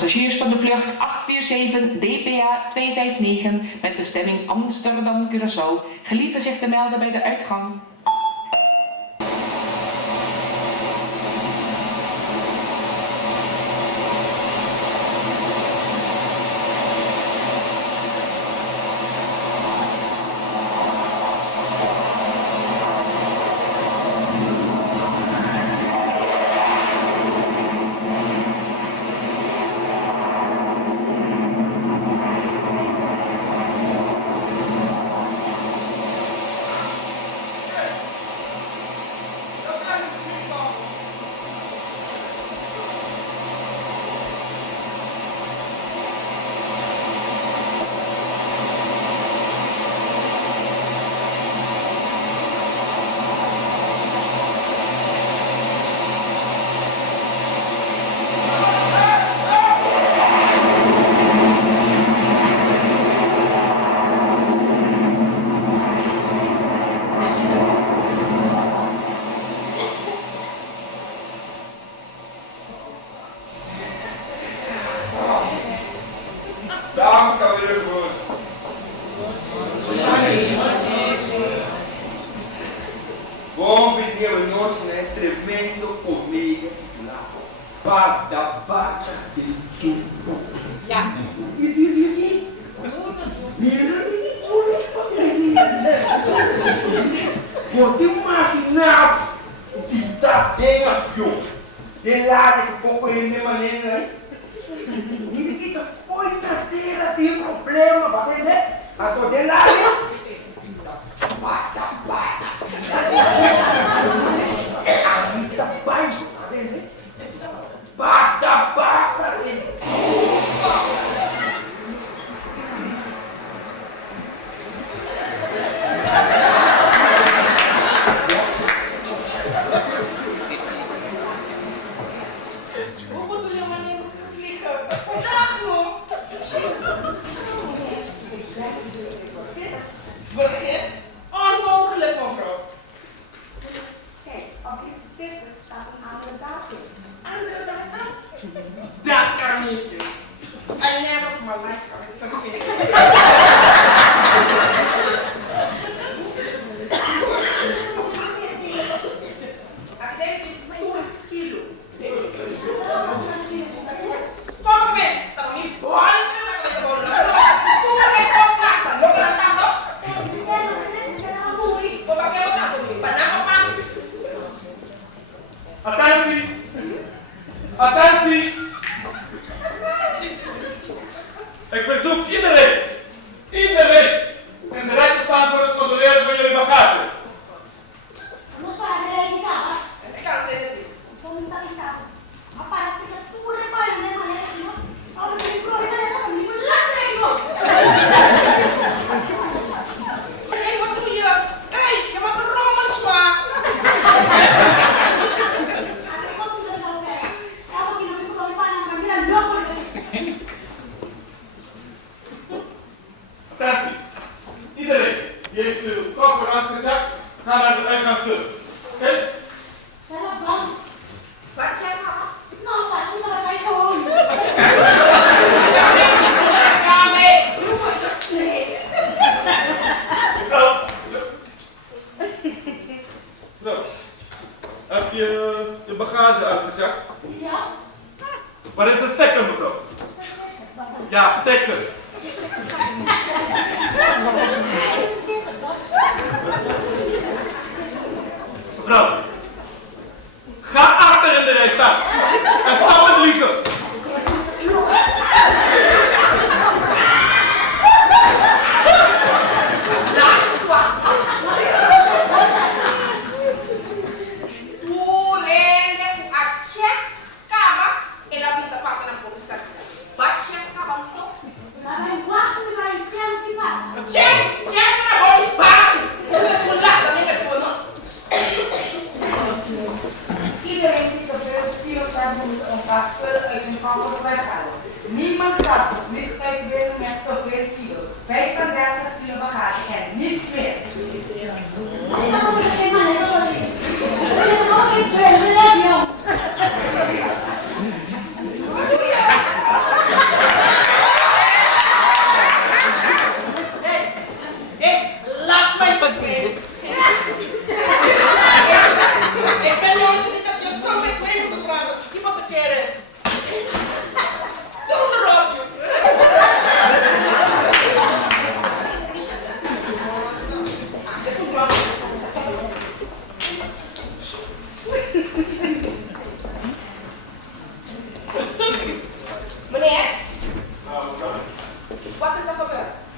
passagiers van de vlucht 847 DPA 259 met bestemming Amsterdam-Curaçao gelieve zich te melden bij de uitgang.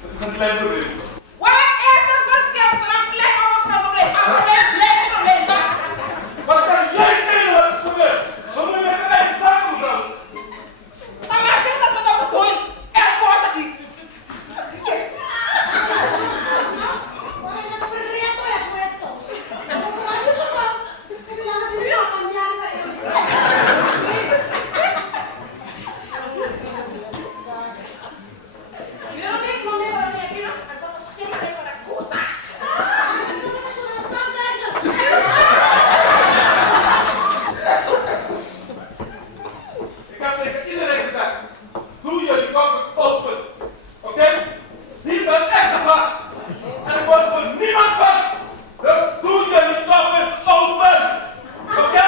Het is een klein probleem. Wat is het verschil tussen een klein of een groot probleem? Een probleem blijft een probleem, toch? Wat kan jij zeggen wat is gebeurd? We moeten met zijn eigen zaak doen zelfs. Dan maar zeg dat we dat doen. Er wordt het niet. Ik heb tegen iedereen gezegd, doe jullie koffers open. Oké? Hier ben ik de baas. En ik word voor niemand bang. Dus doe jullie koffers open. Oké?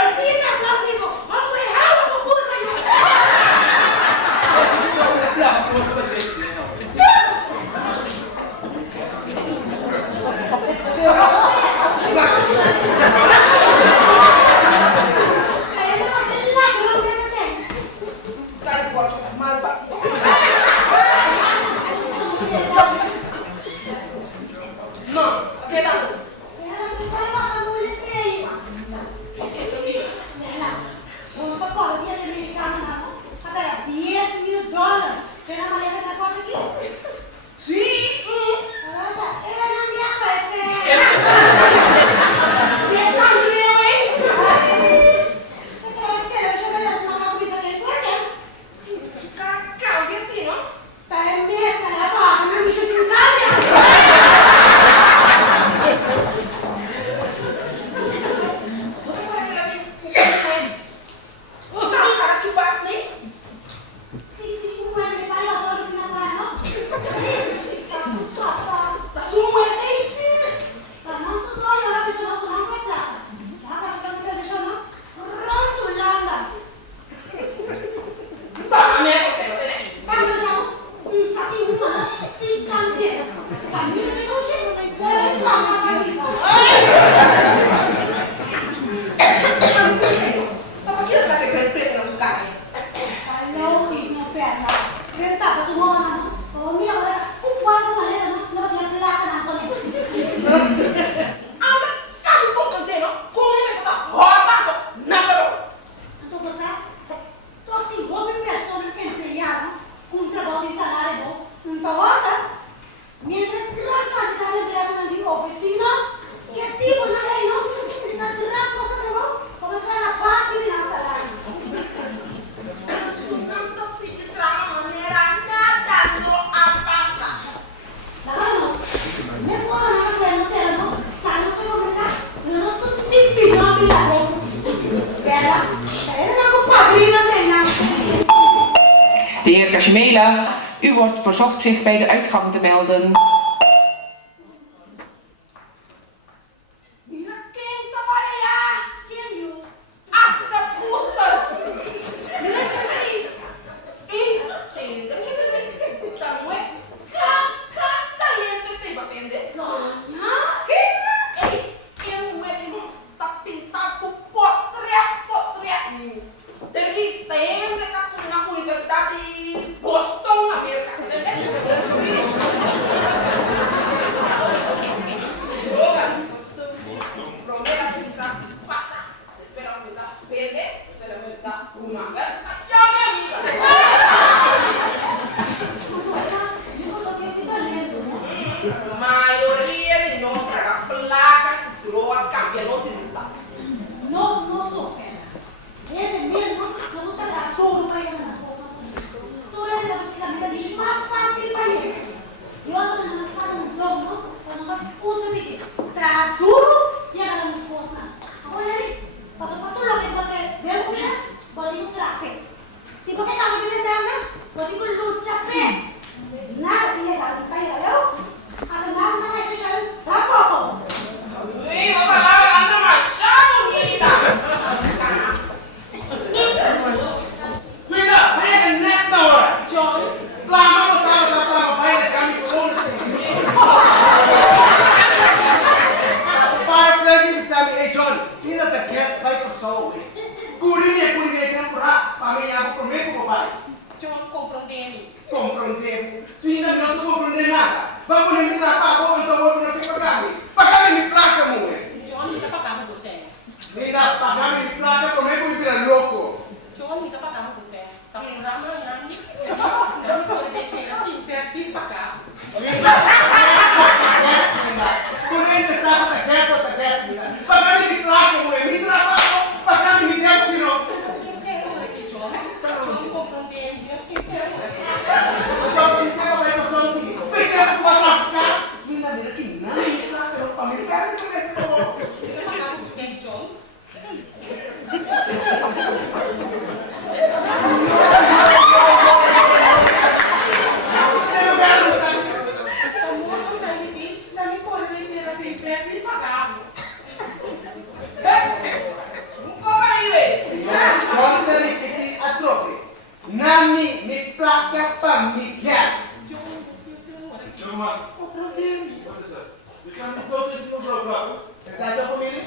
No, oke tak? Sim! Dia kan rewe. Kakak biasa no? De heer Kashmela, u wordt verzocht zich bij de uitgang te melden. Nada, Jongeman, controleer niet. Wat is het? Je kan niet zo tegen die mevrouw praten. Is dat jouw familie?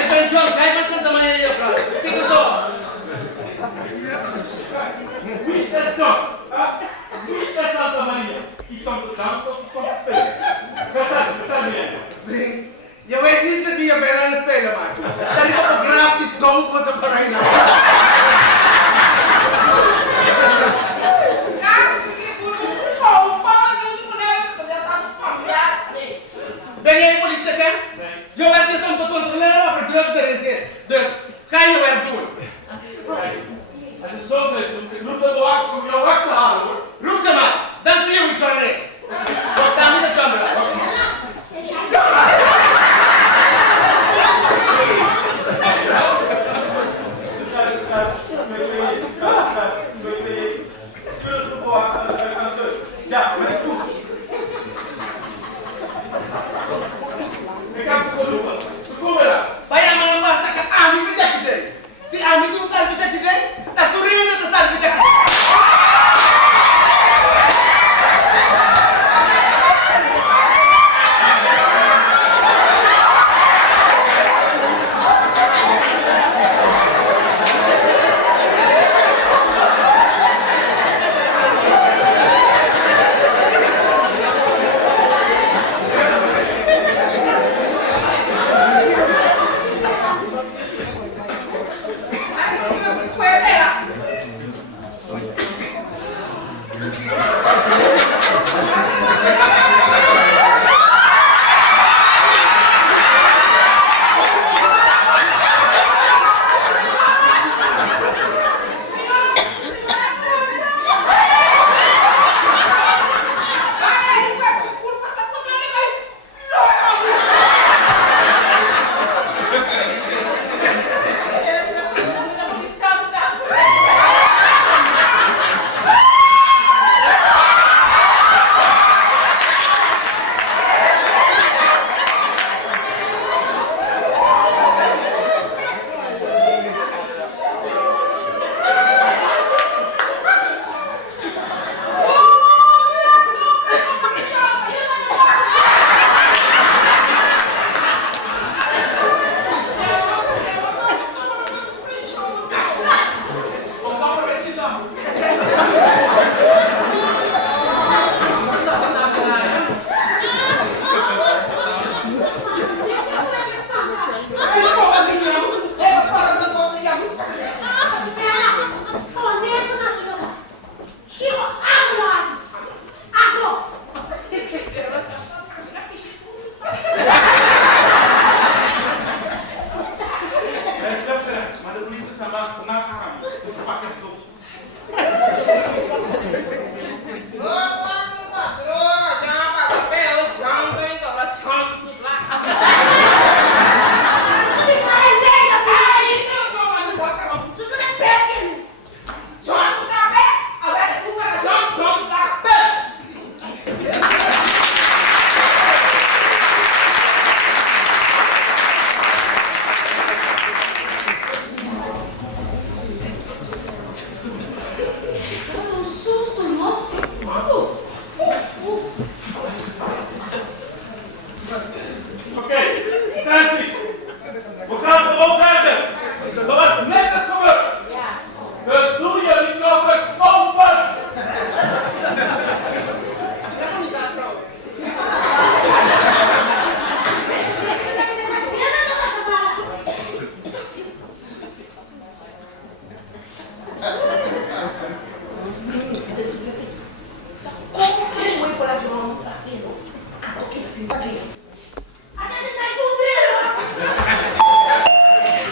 Ik ben John, kijk maar Santa Maria, juffrouw. Kijk het op. Wie is John? Wie is Santa Maria? Iets om te dansen of iets om te spelen? Vertel me. Vriend, je weet niet met wie je bent aan het spelen, man. Dat die fotograaf die dood wordt op een reina. Ben jij politieagent? Nee. Je werkt is om te controleren of er drugs erin zit. Dus ga je werk doen. Als je zo blijft doen, ik roep de bewakers om jou weg te halen, hoor. Roep ze maar, dan zie je hoe John is. Wat dan met de John eruit? Ja, met goed. Ik heb ze geroepen. Ze komen eraan. Baya mana masakan ami bijak ide. Si ami tu sal bijak ide, tak turin tu sal bijak.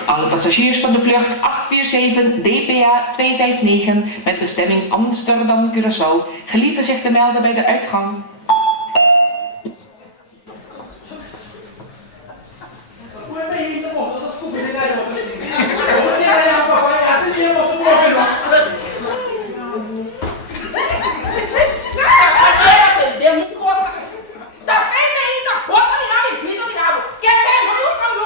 Alle passagiers van de vlucht 847 DPA 259 met bestemming Amsterdam-Curaçao gelieven zich te melden bij de uitgang. Tá bem, tá bota, me dá, me bota, me dá. Quer ver? Não,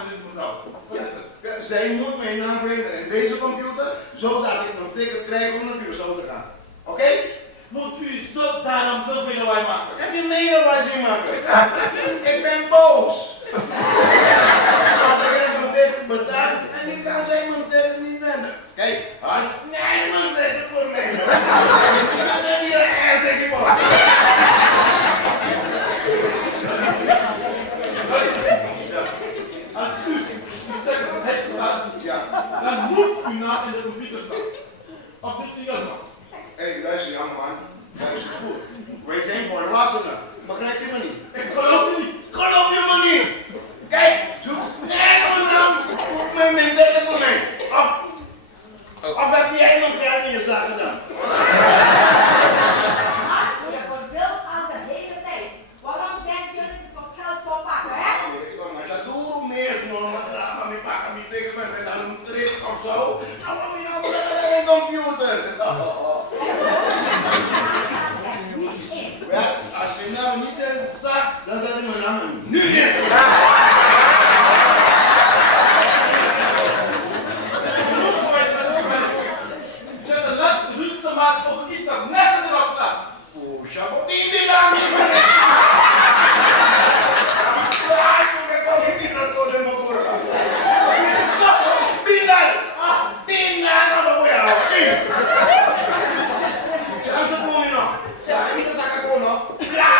met deze mevrouw? Wat is het? Zij moet mijn naam brengen in deze computer, zodat ik een ticket krijg om naar Curaçao te gaan. Oké? Moet u daarom zoveel lawaai maken? Heb je medewijzing maken? Ik ben boos. Als ik mijn ticket betaal en niet kan zij mijn ticket niet nemen. Kijk, als jij mijn ticket voor mij neemt, dan heb je een eerste voor. Als u zegt het laat, dan moet u naam in de computer staan. Of dit niet zo. Hé, luister jongeman, luister goed. Wij zijn volwassenen, begrijp je me niet? Ik geloof u niet. Geloof je me niet? Kijk, zoek snel mijn naam, roep mijn ticket voor mij. Of heb jij nog geld in je zak gedaan? Je verwilt al de hele tijd. Waarom denk je dat ik zo'n geld zou pakken, hè? Maar dat doe ik meer nog, maar ik pak hem niet tegen met een trip of zo. Dan moet je nou een computer. Ja, als je naam niet in zak, dan zet ik mijn naam er nu in. Genoeg geweest met ons mensen. Zet een land rust te maken over iets dat nergens erop staat. Oh, Chabotin die naam niet meer. Ja, ik kan ook niet dat door de motor gaan. Binal! Binal, maar dat moet je houden. Als ze komen nog. Zeg, niet dat ze komen nog. Ja,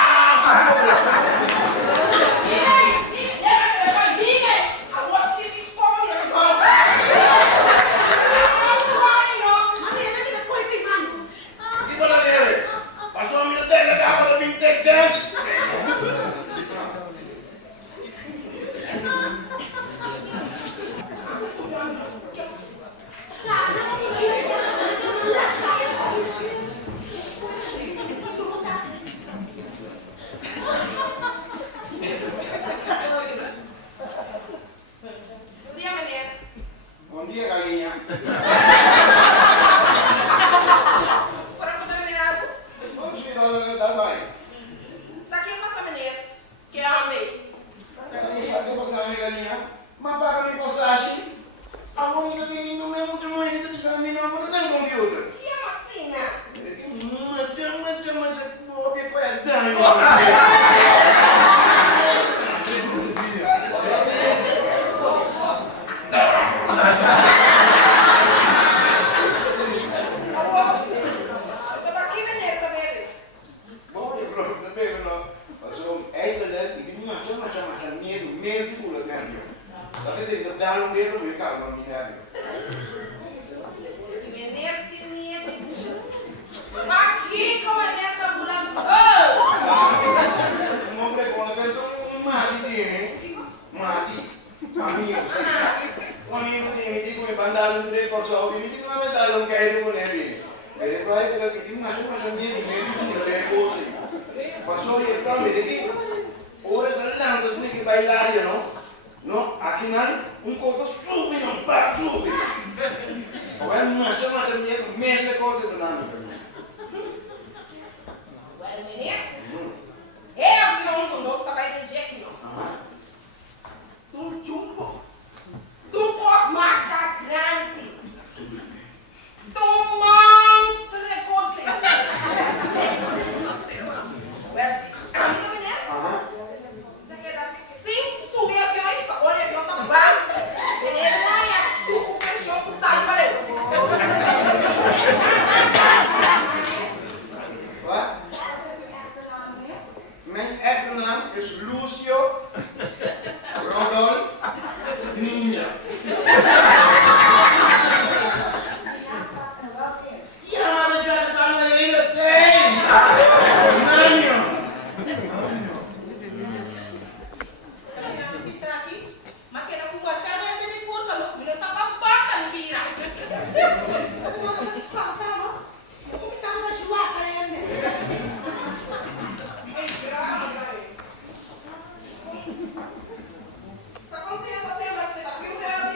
Bom dia, galinha. Vamos virar da mãe. Sabe passar, minha galinha? Mas paga minha passagem. Agora eu tenho indo mesmo de manhã que precisa me não para dar computer. Mas o que é dano? Bom, eu vou também, mas eu eigenlijk ik niet maar meer doel dat heb je. Dat is ik daarom weer om je kan maar niet hebben. Mogelijk kon ik het doen maar die dingen. Maar die wanneer je die kon je bandar een trip of zo, je niet maar met daarom kijken hoe heb je. Ik blijf dat ik maar zo meer die dat is goed. Maar zo je kan met die ora dall'altro se ne che bailare no? Aqui un conto subito, pa subito. O è ma mese cose da danno per me. Mijn echte naam is Lucio Rodolf Ninja. Ja, maar dat zegt het al de hele tijd. Nanjo. Tá conseguindo bater uma expectativa?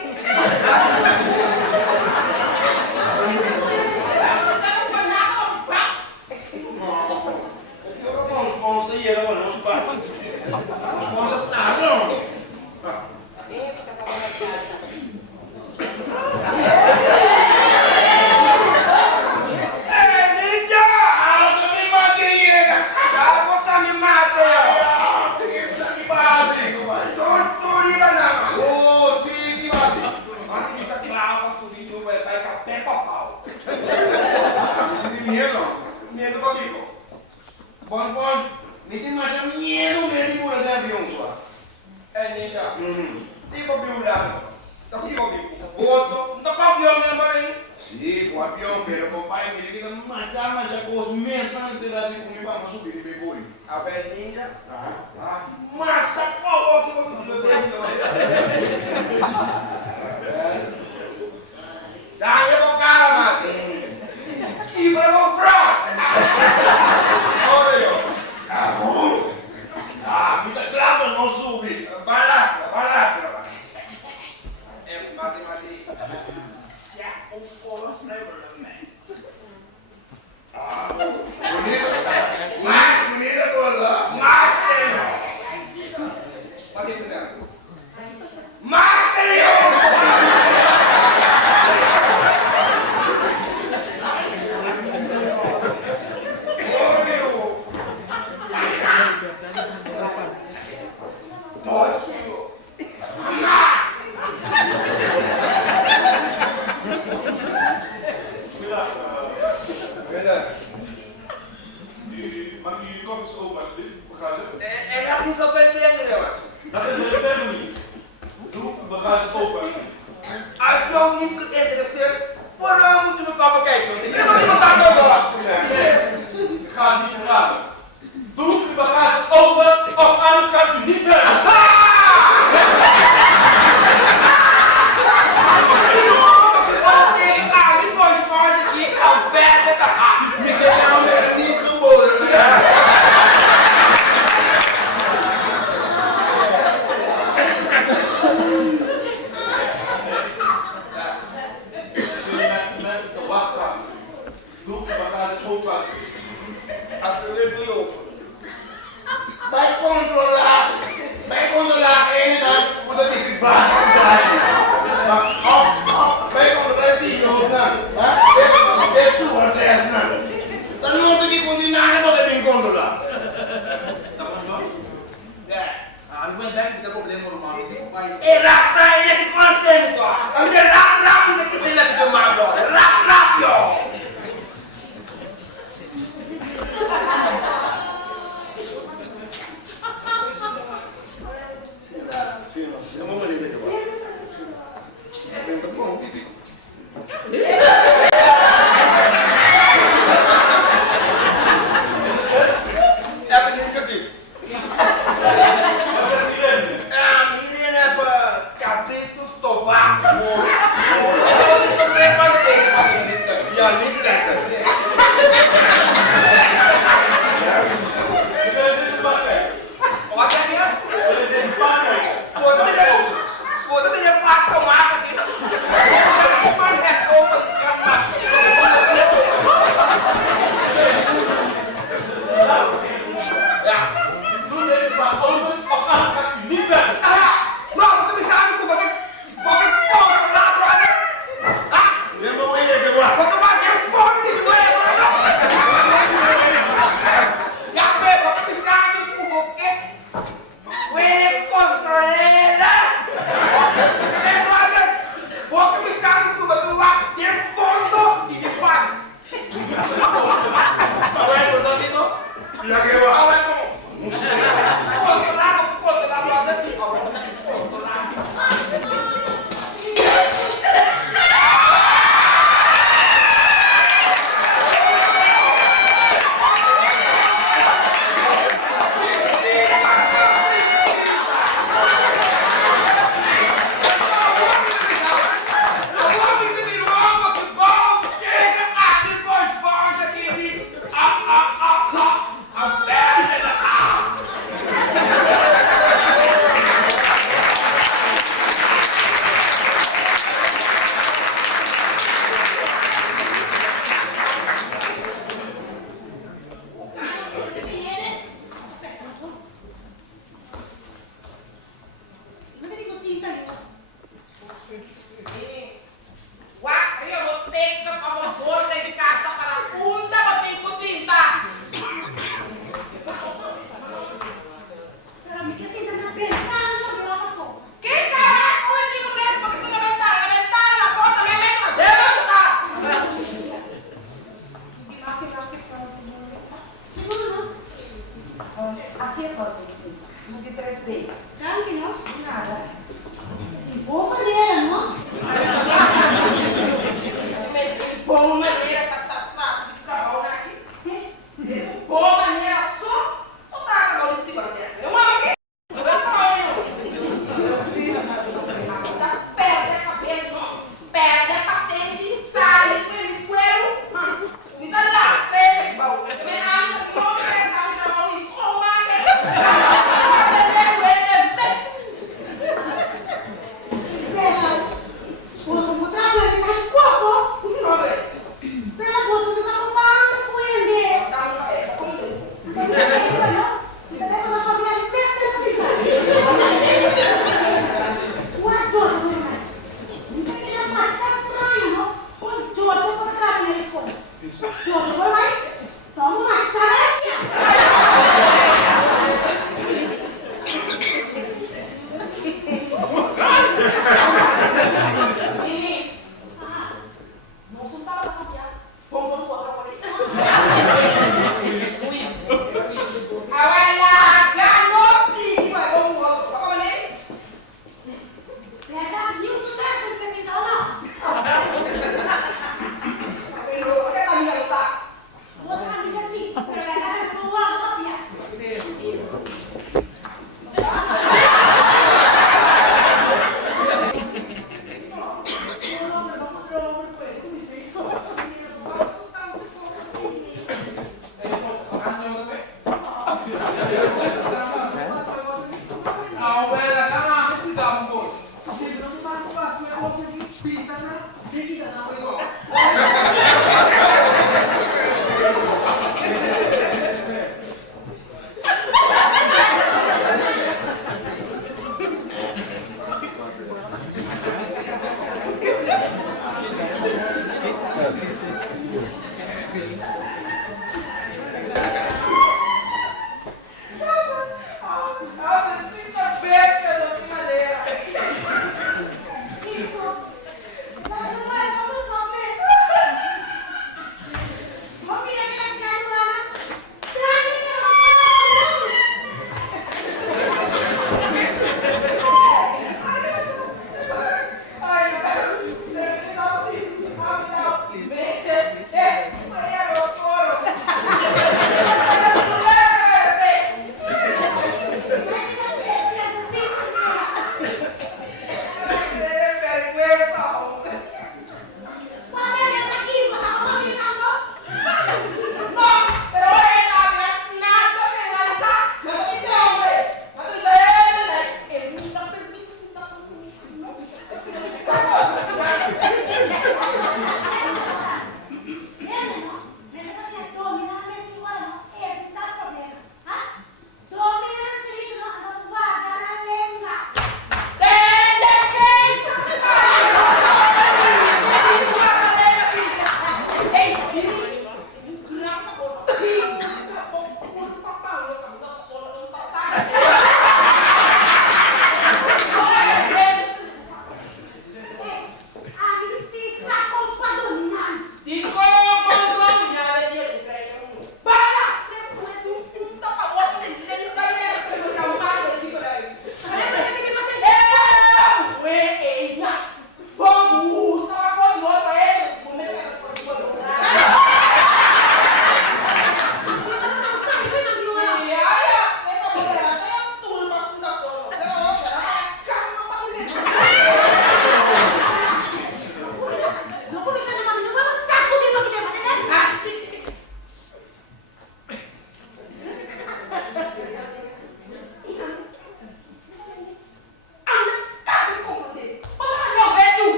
Ninja! Ano may mati yan? Ako kami mate, oh. Tingin sa kibasi ko ba? Tuli ba naman? Oo, sige kibasi. Mati kita klapas ko dito, well, kay kape pa pao. Sini miedo. Miedo ba dito? Bon, hindi masya miedo hindi mo na sabi yung suwa. Ninja, di ba biulan? Tapi ba biulan? Boto, nakabiyo nga ba rin? Sí, guapión, pero compadre, mire que con más cosas, mes más se da así como iba a subir y me voy. A ver, Ninja. Ajá. Mas tá pau que você não lembra. Daí é bom cara, mate. E vai bom fraco. Olha eu. Mita clava não sube. Barato. É mate. Já coros lembra, né? Bonita coisa. Pode ser, né? Die koffers open alsjeblieft, bagage. É aqui só vai ter, né, mano? Dat is de ceremonie. Doe de bagage open. Als je ook niet geïnteresseerd, waarom moet je me komen kijken? Ik heb nog iemand anders hoor. Nee, ik ga het niet raden. Doe de bagage open of anders gaat u niet verder. Mensen te wachten. Doe de bagage open. Alsjeblieft, doe je open. Bij controlar één dan moet het niet baas ontdekken. Bij controlar die jongen dan. Dit is toe het is dan. Dan moet ik die continuare wat ik in controlar. Rasta, ele que consegue, só. A minha rap, ainda que ele que toma agora. Rap, yo. Ja, niet lekker. Dit is de partij. Wat zeg je? Dit is de partij. Voordat we de plaats kan maken, ik kan het open kan maken. Ja. Doe deze baan open of anders gaat u niet verder. Aha! Nou, we samen komen. Wat ik kom te laat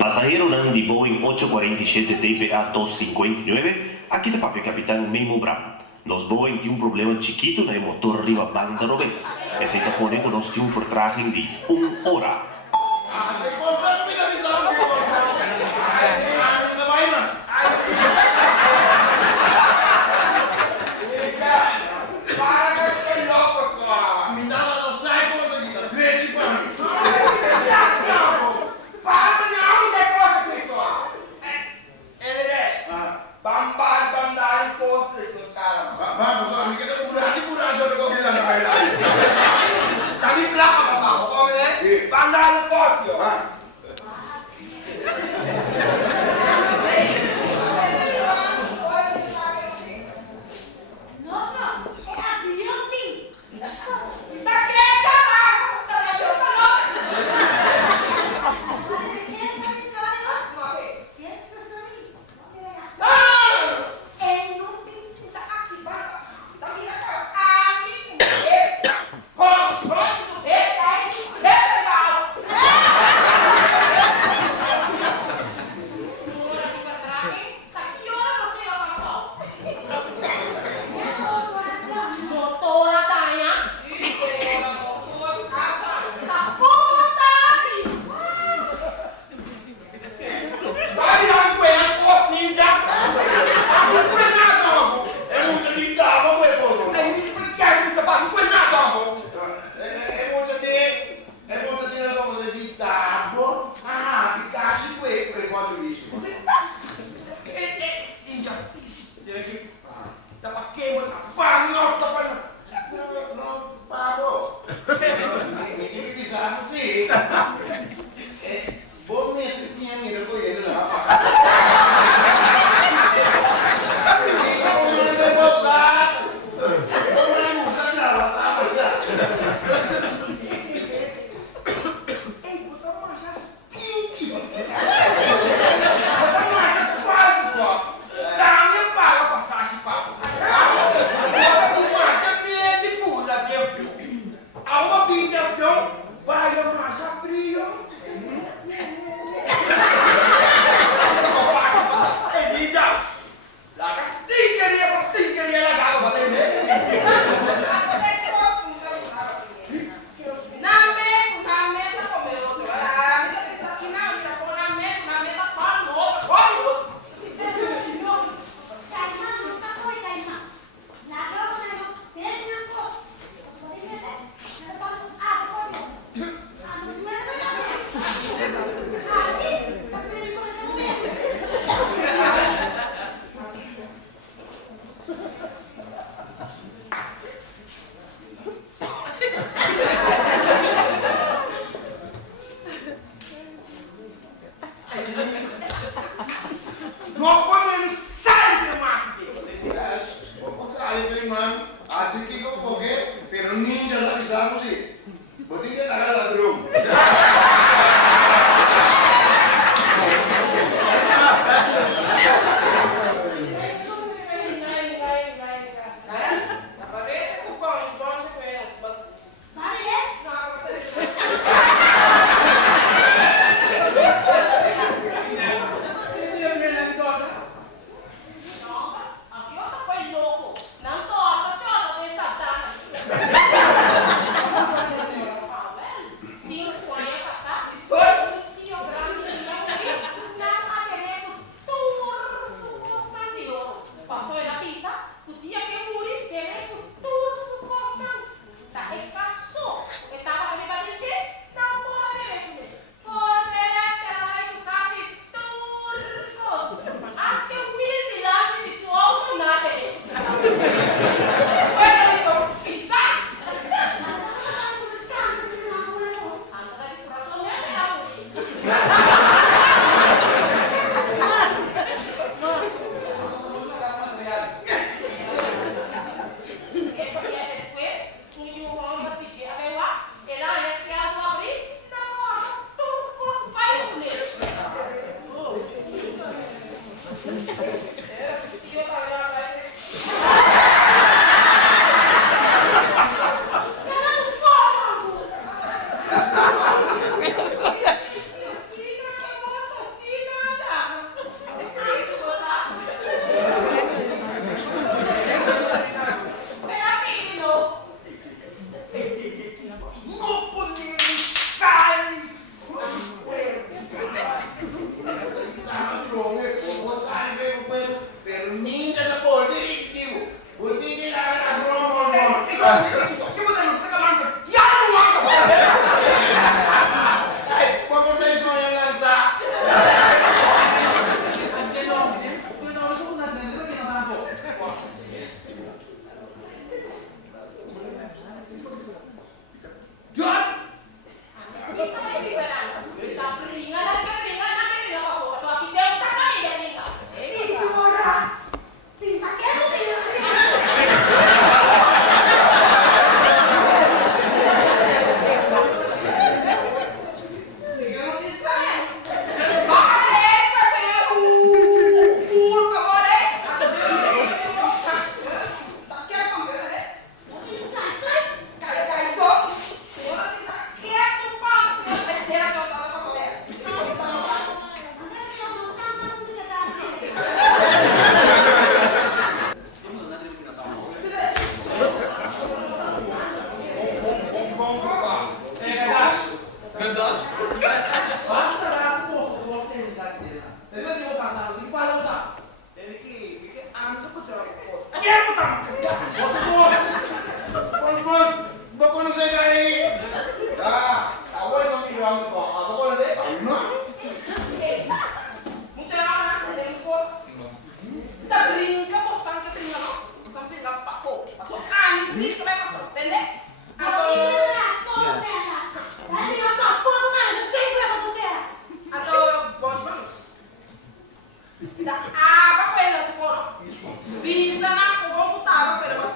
Pasahero ng di Boeing 847 TPA 259, aqui tá papi Capitán Memo Bram. Nos Boeing tinha problema chiquito na motor arriba banda robes. Esse tá podendo nós tinha vertraging de 1 hora. Banda quadro isso. Inja. Jadi, dapat kebun, banyak dapat. No, papo. Hindi bisa ako sih. Bom niya sa siya nila ko yan lang. Hindi ko muna na bosak. Bom na yung bosak na. Tama siya. Puta marcha stinky. Puta marcha quase só. Dá-me paga passagem, papo. Puta marcha de pula, dentro. A uma pinta, vai a marcha frio. Así que como que, pero ninja la avisamos sí. Buti ka na ladrong. Da água com ele, se for. Visa na computadora, para o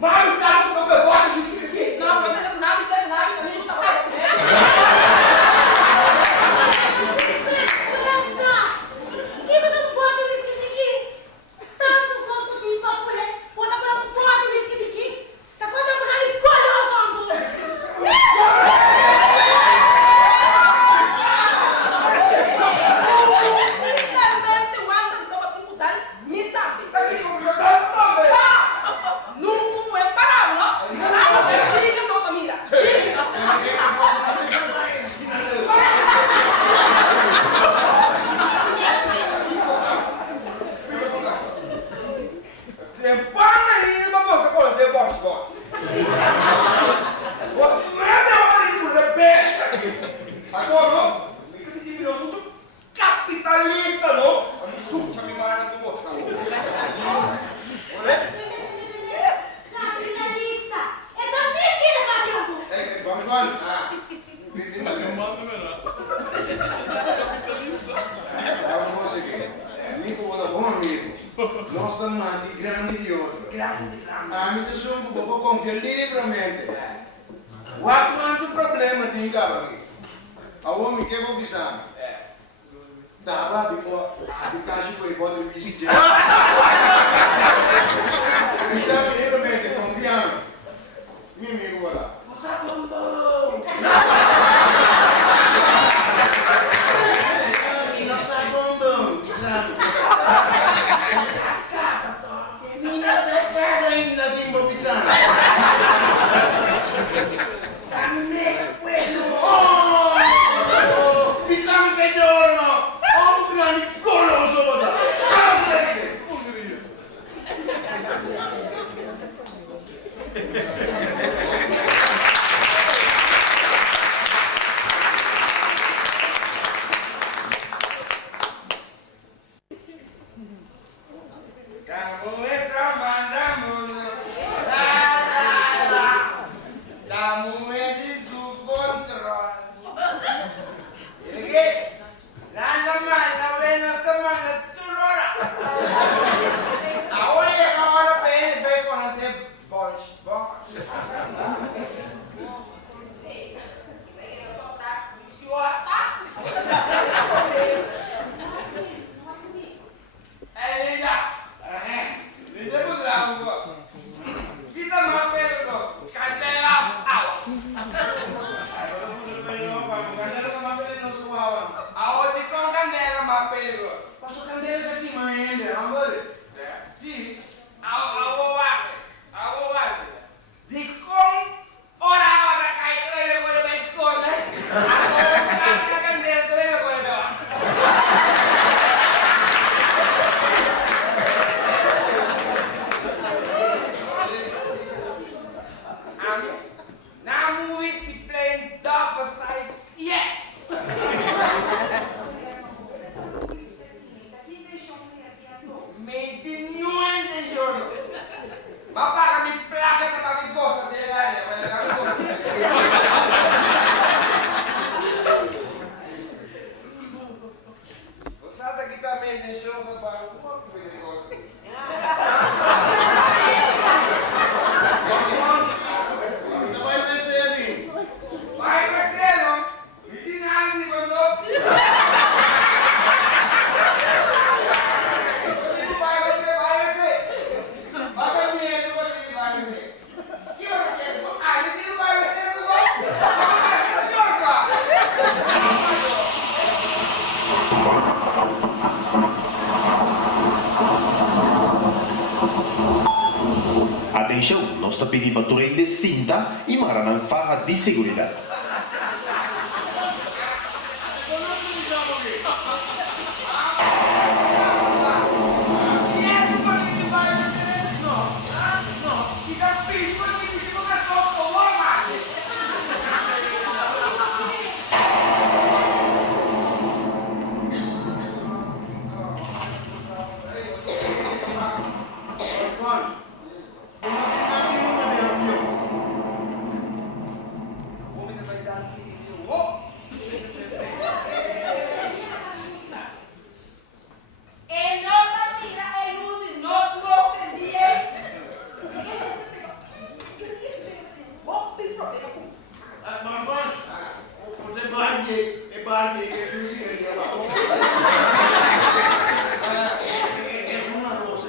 Mas sabe o que eu gosto de esquecer? Não, mas ele não sabe, ele não está Nós estamos de grande de outro. A mim te um pouco com que livremente. Quanto problema tem aqui? A homem que vou pisar. Dá lá de caixa por igual de visite. Pisar livremente, confiando. Meu amigo, olha lá. Atenção, nós está pedindo para turem de cinta e maranang faja de seguridade. Es una rosa.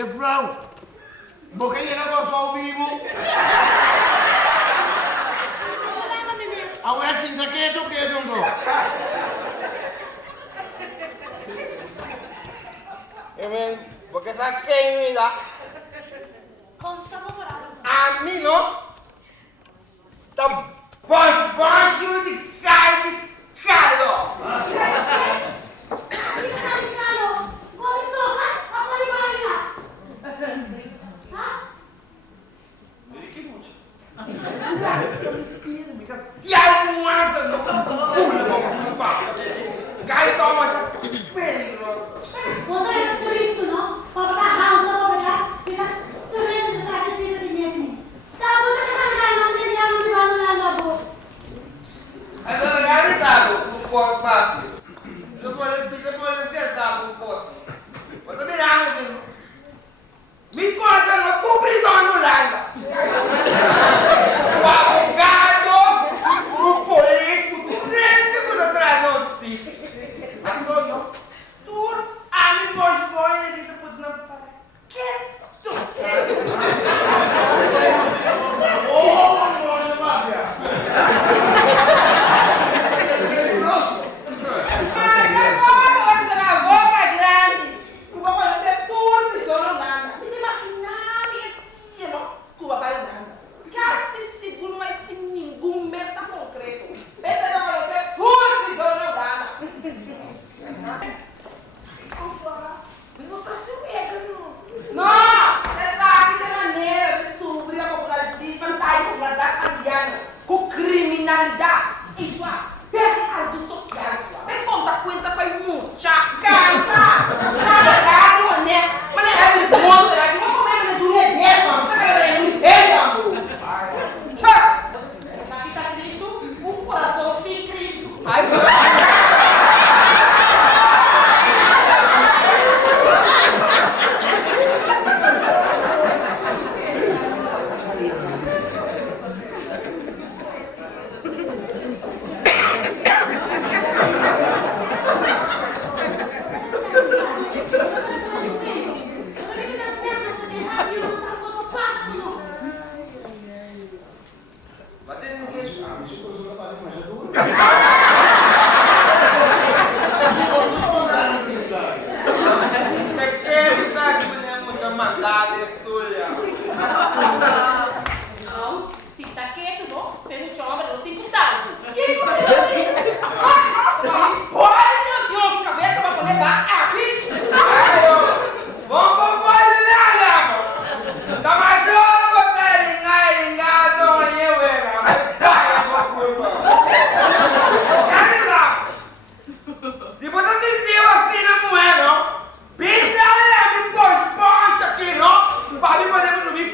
Juffrouw, bukay yan ako sa uwi mo. Wala na, meneer. Awasin sa keto-ketong ko. Men, porque sabe quem me dá? Conta mo marami. A mim não? Tá baixo de carne de calo. Hindi ka nalis kalo. Kulit mo ka. Ako ni Maria. Ha? Tiago Moada não pula com o papo. Cai toma essa pelo. Huwag kayo ng turisto, no? Papatahan sa mga isa tuloy na tatas sa tiniyat Tapos sa kasanggan ng tiniyang di ba nung lalabo? Essa legalizado o posto fácil. Depois acertar o posto. Mas também não, me conta no tu prisão no lado. O advogado, o político, tudo isso que eu trago no justiça. Antônio, tudo a mim pode pôr e ele depois não para. Que tu criminalidade. Isso, pensa algo social, vem conta conta para mucha canta. Na verdade, mas é isso muito, né? Tipo, como é que tu é bem, mano? Você quer dizer, é amor. Tchau. Sabi ka Cristo, coração sem Cristo. Se tá quieto, não? Tem um chão, mas não tem cuidado. Que você não tem? Olha, meu Deus, que cabeça vai levar aqui. Vamos fazer tá mais hora botar engado, eu era. Se você sentiu assim na moeda, não? Pinta ela me posta aqui, não? Para mim poder dormir.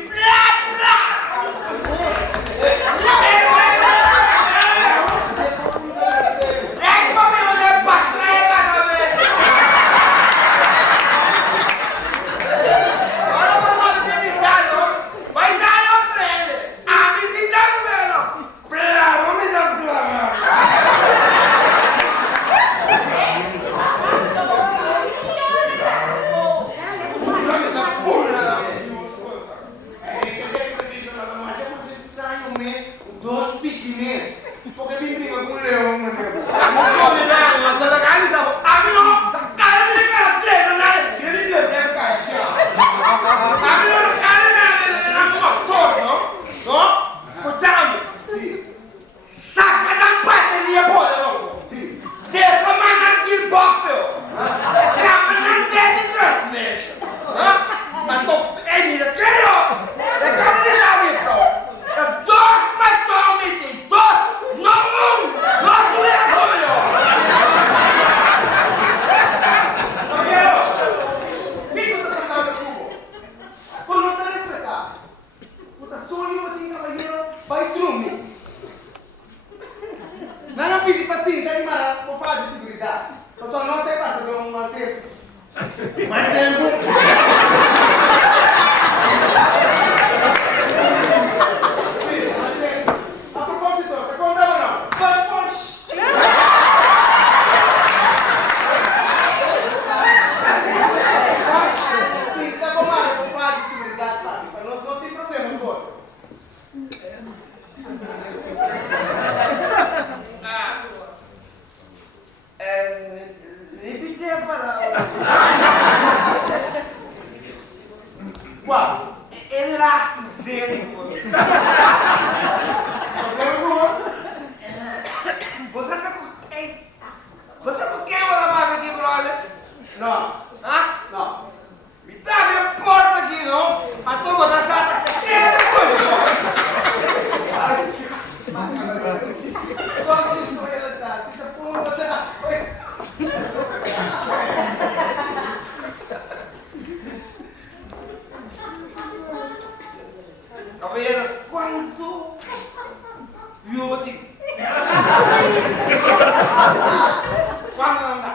Quando non dà?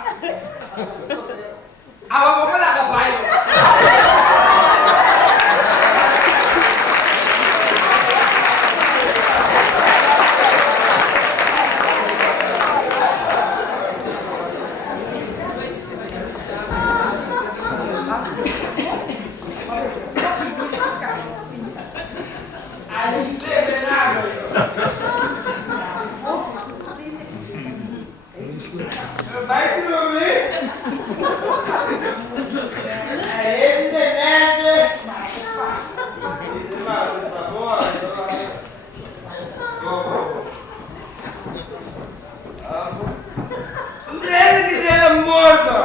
Avevo quella che fai. Vai dormir. Andrea che sei morto.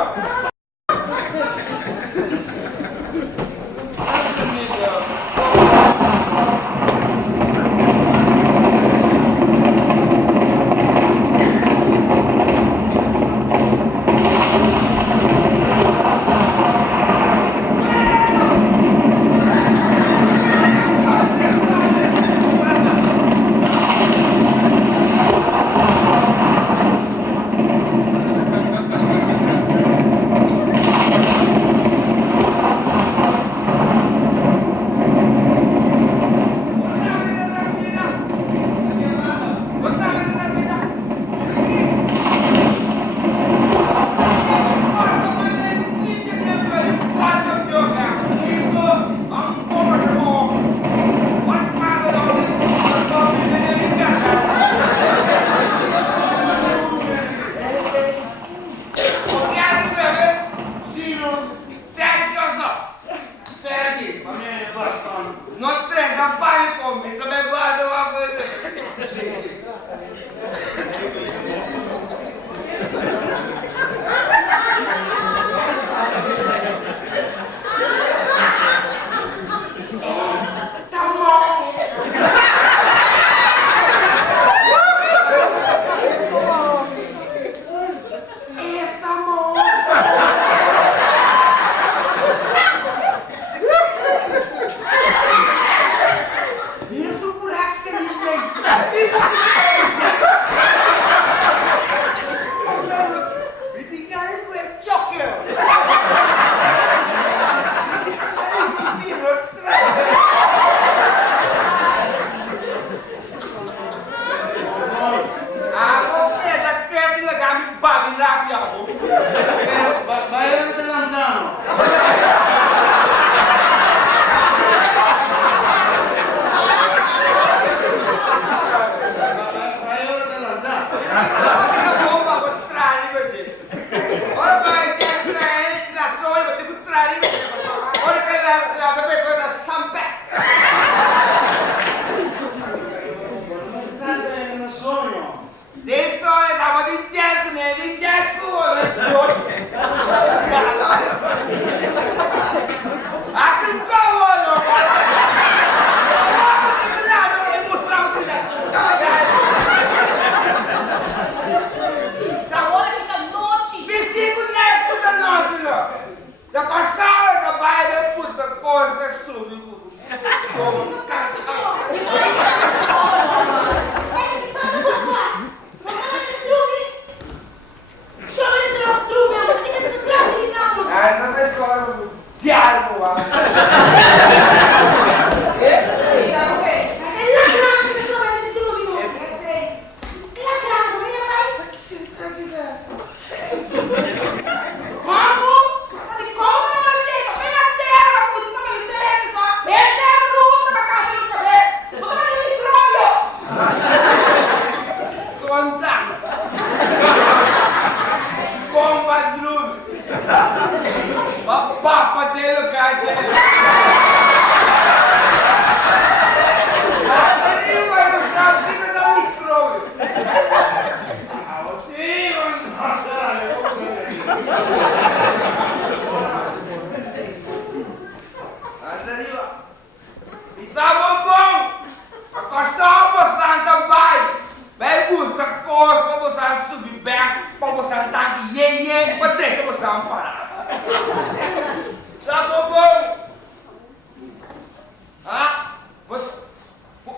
Non trenta fare con me, come guardo a vedere.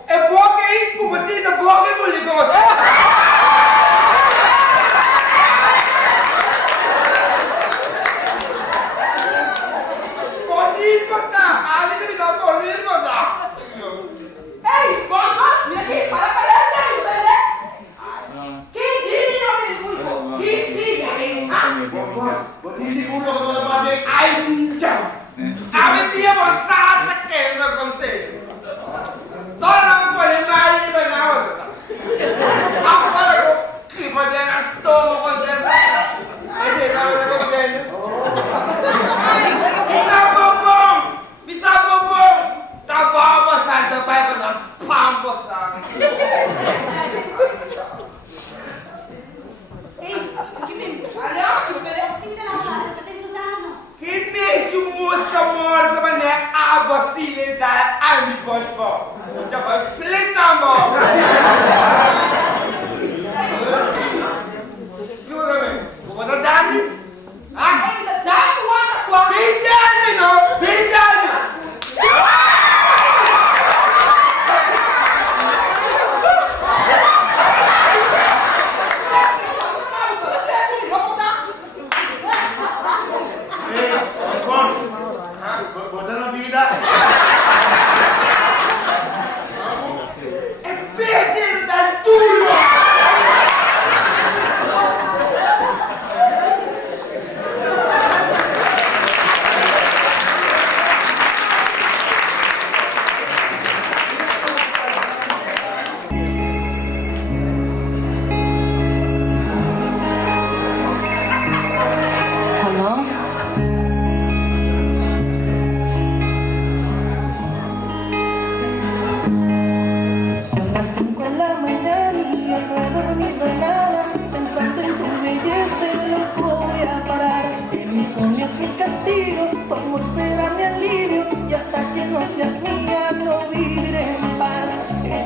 É boa que aí, como assim, é boa que eu ligo. contigo, tu amor será mi alivio, y hasta que no seas mía no viviré en paz.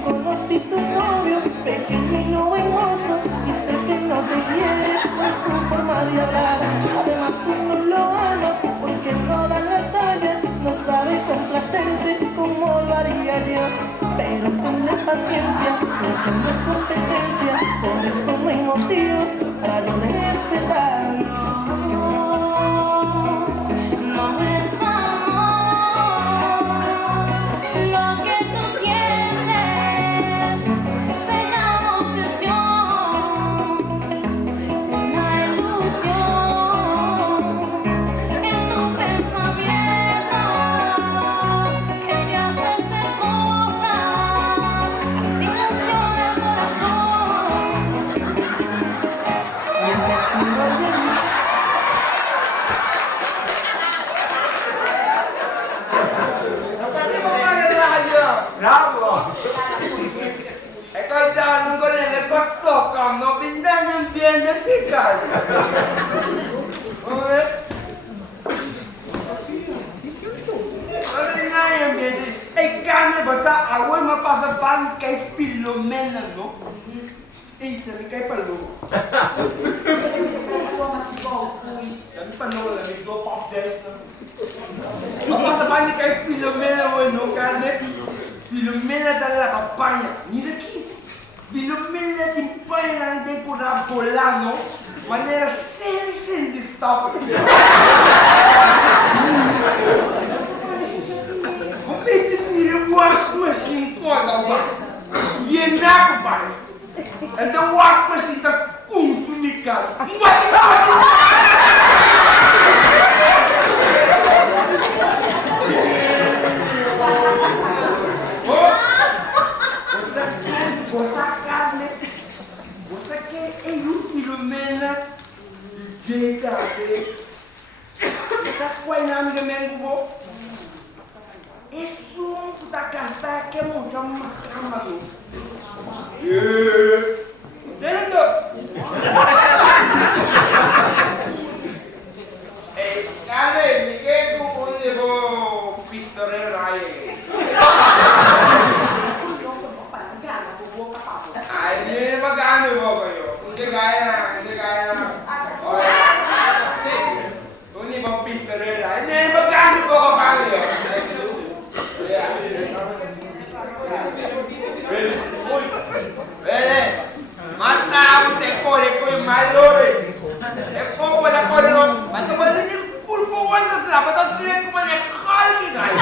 Conocí tu novio, pequeño hermoso, y sé que no te quiere por su forma de hablar. Además tú no lo amas porque no da la talla, no sabe complacerte como lo haría yo. Pero ponle paciencia, porque no es competencia, por eso no hay motivos para yo respetarlo. No es amor, lo que tú sientes es una obsesión, una ilusión en tu pensamiento que te hace hacer cosas sin noción al corazón. Mientras tú no vienes, Pati mo pa na kayo. Bravo. Ito ay dalong ko na nagpasto ka. No, pindan yung bien na sigal. Okay? Ano nga yung bien? Ay kami basta awoy mapasaban kay Filomena, no? Eh, sabi kay Palo. Sabi pa no, lamig do pop dance na. Mapasaban ni kay Filomena, no? Kasi Filomena dala la kampanya. Mira aqui. Filomena timpaya lang din po na bola, no? Manera sem destaque. Comece a mirar o wash machine toda, ba? Llenar, ba? Então o wash machine está consumido. Você quer Filomena DJ Kate? Tá com a amiga mesmo? Isso tá casado que é muito uma cama, não? Entendeu? Cara, ninguém com o pistoleiro aí. Ay, hindi magkano mo kayo? Hindi kaya na. Hindi ba pistolela? Hindi magkano po ko kayo? Bene, matapos te kore ko yung malore. Eko wala ko no. Bato wala ni pulpo wala sa bato sila ko man kalki kayo.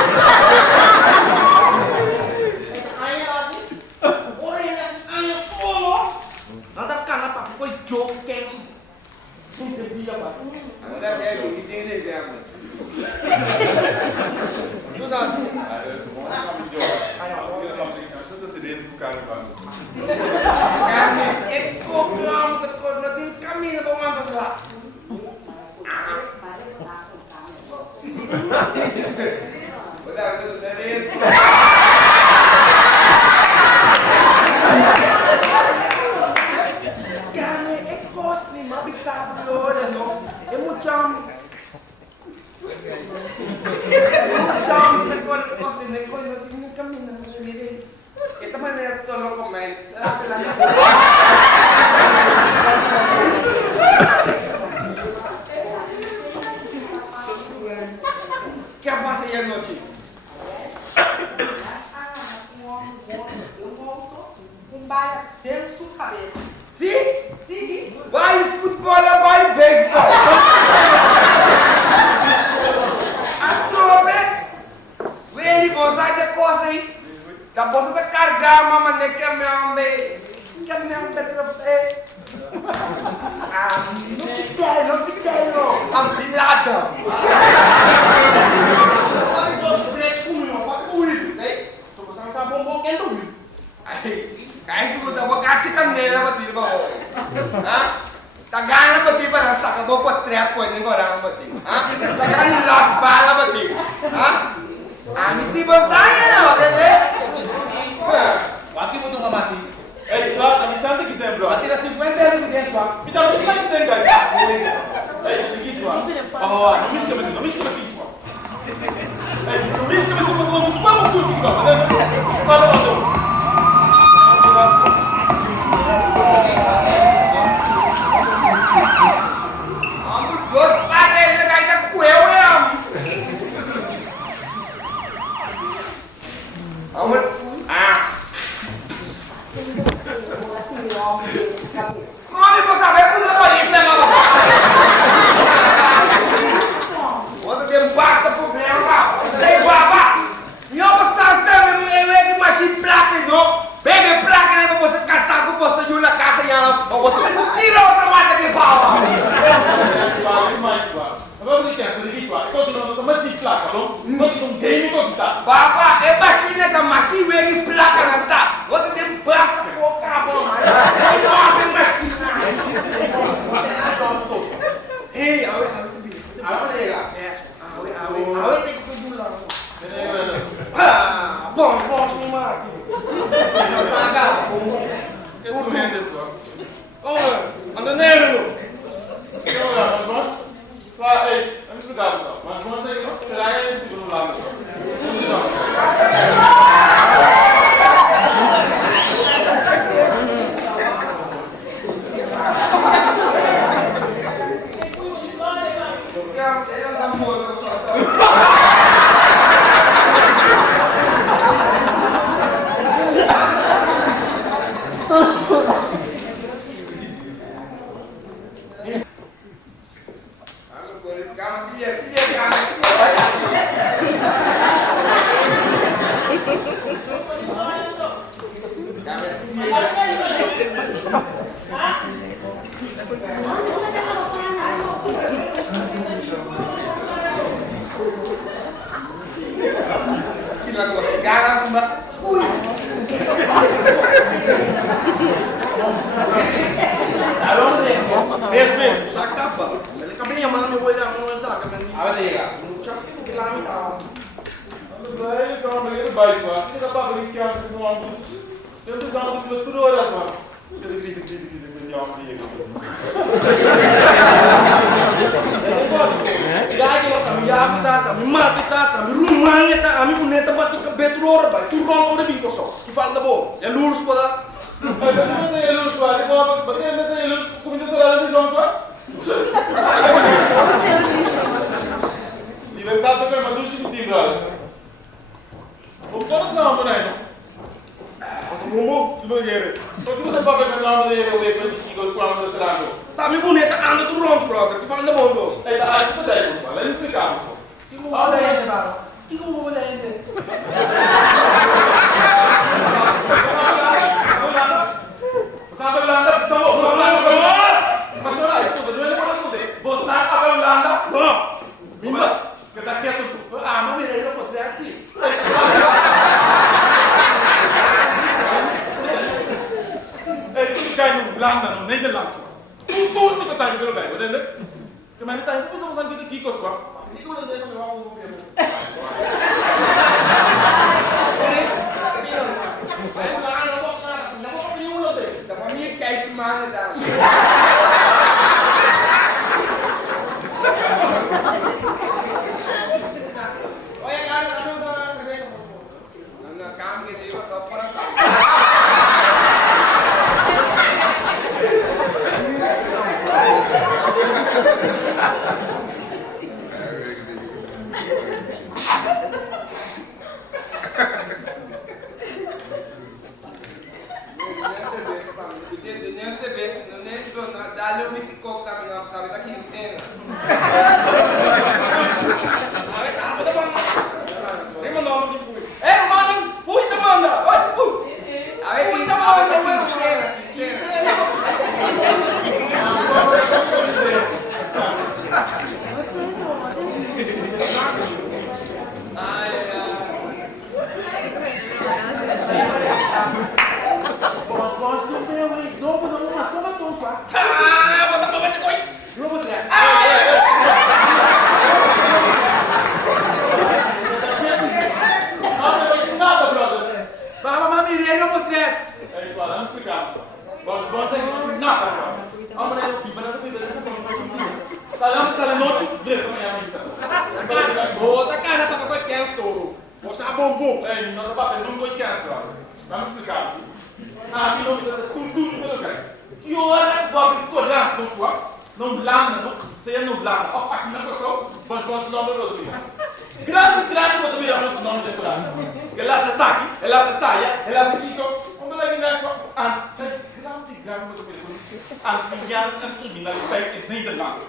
Nada cara para foi jogo que é não devia para. Agora é que tem nem ideia. Tu sabe? É como não tem caminho para mandar lá. Esta manera todo lo comenta. ¿Qué pasa ya noche? Embala dentro da sua cabeça. Sim? Sim. Vai futebol, vai beisebol. Absorbe. Vem gostar de coisa aí. Da bolsa da carga, mamãe, né, que é meu troféu. Ah, não te quero. Ampilada. Sabe dos preços como para cuidar, né? Estou gostando de bombom que não viu. Kahit mo daw, wag kasi kanila pati ba? Ha? Tagana pati ba na sa kabo po trap po din ko lang pati. Ha? Tagana lost bala pati. Ha? Ami si Bantaya na, dele. Aqui mo itong kamati. Eh, Swat, kami saan kita yung bro? Pati na 50 rin din, Swat. Kita mo saan kita yung guys? Eh, sige, Swat. Pahawa, namis ka ba? Isso mesmo que você falou muito, vamos tudo ficar, né? Fala lá, Duas paredes caídas com eu mesmo. Come pra saber como eu vou isso, né, mano? Quando tem basta problema, cara. Tem baba. E eu vou estar também, eu é que mais placa, não. Bebe placa, né, pra você caçar com você de uma casa e ela. Ou você tira outra mata de pau. Baba, é baixinha da machinha e placa na tá. Você tem basta com cabão. É baixinha. Ei, awe tem que subir lá. Ah, bom, me mata. Anda nele, mesmo, sabe que tá bom. Ele acabei de chamar meu boi da mão, sabe? A ver, não tinha que lá me dar. Tá me bonita, anda tudo pronto, brother. Que fala da bom, bro. Ei, tá, aí, tudo aí, pessoal. Vamos explicar, pessoal. Olha aí, cara. Que como vou dar ainda? Nederlands. Toen met de tijd willen bij, wat is het? Ik mijn tijd, hoe zou zijn dit kikos wat? Ik wil dat even wel proberen. Dat van hier kijkt je maar naar daar. Oh ja, daar gaan we naar cerveja. Dan gaan we hier wat op para cá. Dale un bicicleta caminando, sabe daqui não tem. Nem mandou o nome de fui. Ei, mano, fui da manda. Oi, fui da manda. Bota a cara para qualquer estouro. Você é bombom. Ei, não dá para não conhece, cara. Vamos explicar. Aqui não tudo pelo que. Que hora vai correr com sua? Não blanda, não. Você não blanda. Ó, aqui na pessoa, mas nós não vamos ver. Grande quando vira nosso nome de coragem. Ela se saque, ela se saia, ela se quito. Como ela ainda só grande quando vira. Antigar termina o feito nem de nada.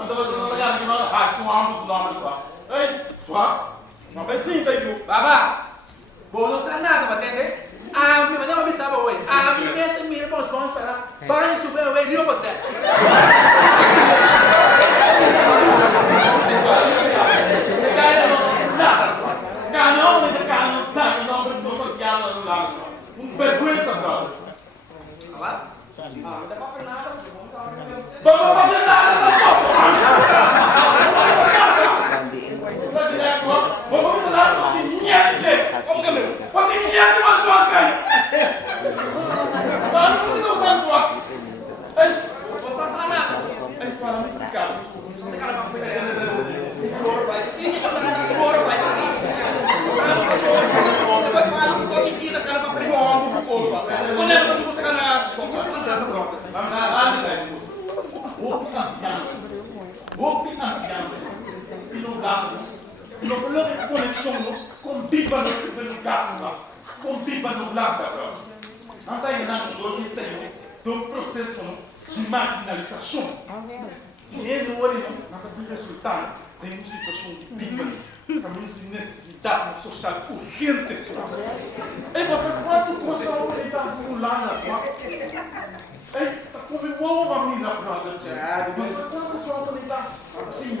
Então você não vai ganhar nada. Ah, são ambos nomes só. Ei, só. Não vai sim, veio. Baba, vou não ser nada, vai entender? Ah, me mandou uma missão hoje. Ah, me pensa em mim, vamos esperar. Para de subir o meio, eu vou ter. Vergonha, cara. Não dá pra fazer nada. Vamos fazer nada, vamos fazer nada, porque ninguém é DJ. Como que é meu? Porque ninguém é mais duas, cara. Não precisa usar sua. Ei, Vou fazer nada. ei, para me explicar. Só tem cara pra pegar. Sim, você vai dar agora, vai. Vai falar um pouquinho da cara pra pegar. Quando é que você gosta de ganhar? Só você vai fazer nada pronto. Vamos lá, antes daí, moço. Vou pinar piano. E não dá, não coloca conexão com pipa no gás, com pipa no lata. Não está enganando do desenho do processo de marginalização. E ele olha na cabeça resultado tem uma situação de pipa, caminho de necessidade social urgente. E você quanto coisa ele está simulando, ei, como eu amo a minha brother. Você quanto coisa ele está assim,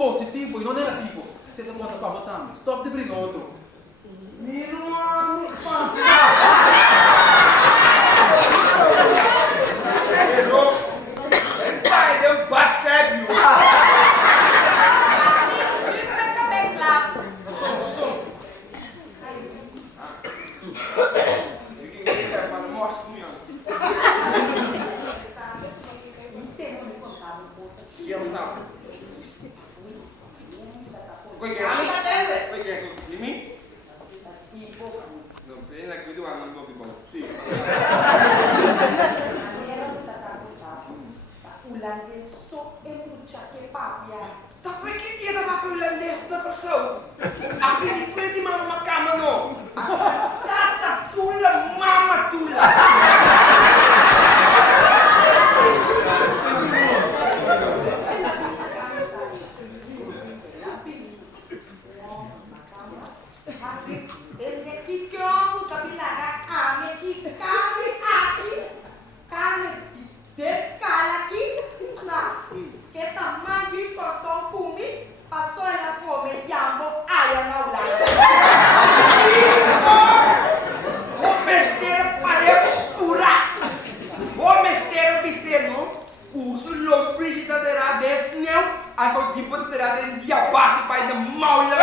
positivo e não negativo. Você está botando para botar. Stop de brincar outro. Tapi kita tak pakai Ulandes Pecorsau. Aku ini kweti mama makama no. Tata tula mama tula. Atau jemput terada dia basi pada mau lah.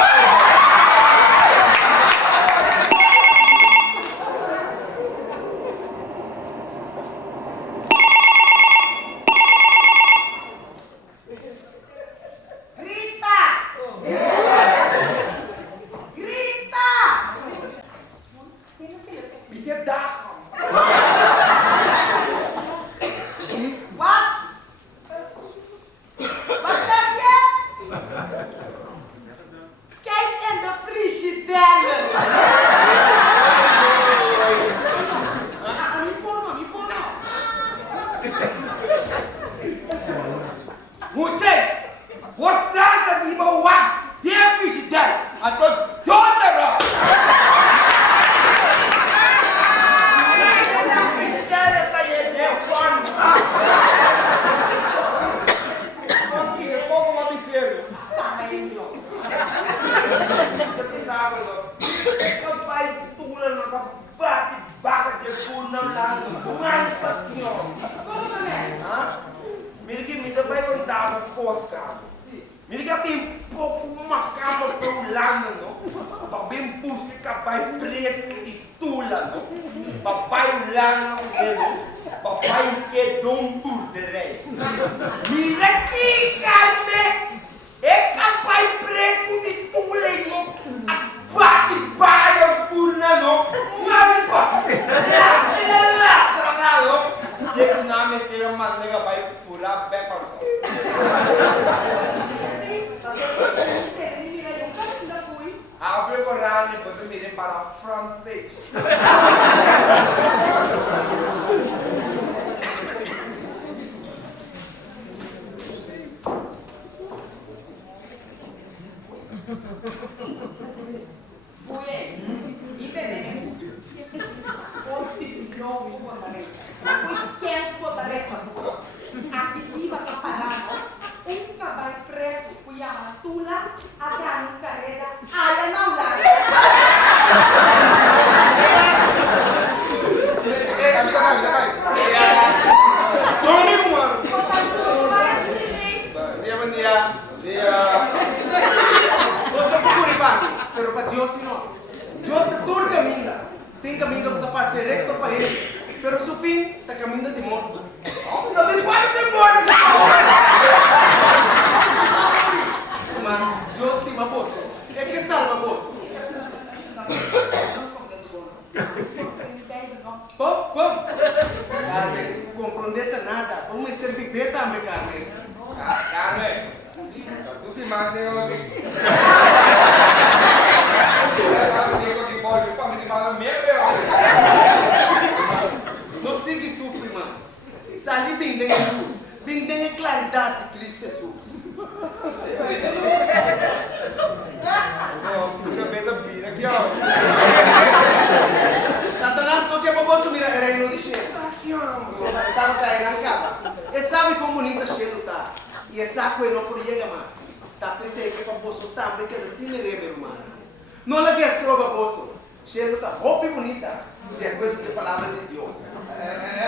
Rita! Rita! Dia dah. What? What's that yet? Cake in the frigidaire. Mucay! What tanta di bawah dia frigidaire atau donor. Frigidaire tayo dia fun. Sama yung joke. Kapay tulan na kapati bakit dia punang lang kumain patinyo. Ha? Miliki minta bay kung dapat koska. Miliki pimpo kumakamo sa ulan no. Pabimpus ni kapay preto itulan no. Papay ulan no elo. Papay ke dombur dere. Miliki kame kapay preto itulan no. Bati bayang purna no. Mari pa. Trangado. Dia namin firman nega bay pura bekor. Abre Quran e botou mire para front page. Pero para Dios no. Dios te todo camina. Tem caminho para tapar recto para ele. Pero su fin está caminho de morto. No me puedo de morto. Mas Dios te ama vos. É que salva vos. Pom. Carmen, compreendete nada. Vamos estar bebê também, Carmen. Carmen. Tu se mata eu aqui. Não siga sofrer mais. Sali bem tem luz, bem tem claridade de Cristo Jesus. Satanás não quer para você mirar o reino de cheiro. Estava caindo na capa. E sabe como bonita cheiro está. E essa coisa não pode chegar mais. Tá pensando que para você também quer assim me rever, mano. Não lhe quer trocar você. Cheiro está roupa e bonita. De acordo com a palavra de Deus.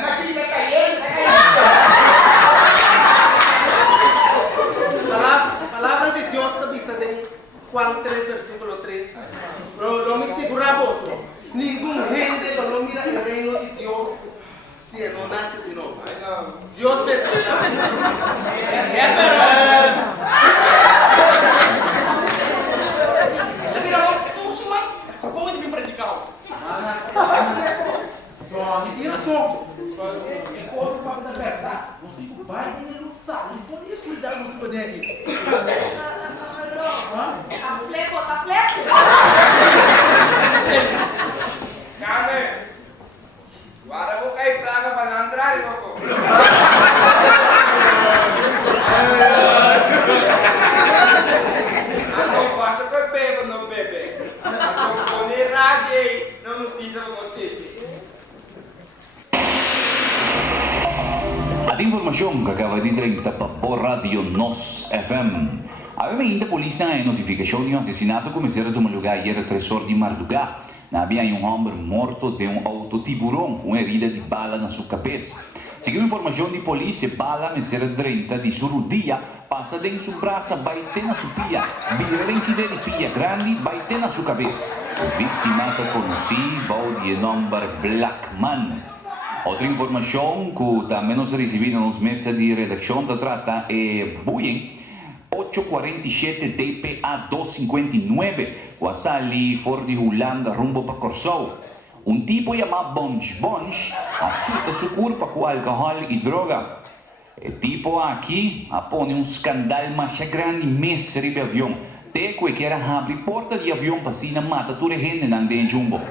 Mas ele vai cair, Palavra de Deus está dizendo em Juan 3, versículo 3. Não me segura você. Nenhum gente não mira o reino de Deus se não nasce de novo. Deus me tira só. Enquanto o papo da verdade, o pai dele não sabe. Por isso cuidar dos poderes aqui. Nos FM. Obviamente, a polícia a notificação de um assassinato começou a tomar lugar ayer a 3 horas de madrugada. Havia um homem morto de um autotiburão com herida de bala na sua cabeça. Segundo informação de polícia, bala mesera 30 de Surudia passa dentro do braço, baite na sua pia, violência de pia grande, baite na sua cabeça. A vítima está conhecida de nome Blackman. Outra informação que também nós recebemos nos meses de redação da trata é Buyen 847 DPA 259, quase ali fora de Holanda, rumbo para Corsou. Um tipo chamado Bonch assusta seu corpo com álcool e droga. O tipo aqui põe um escândalo mais grande mês de avião. Até que era abrir porta de avião para se mata toda a gente na jumbo.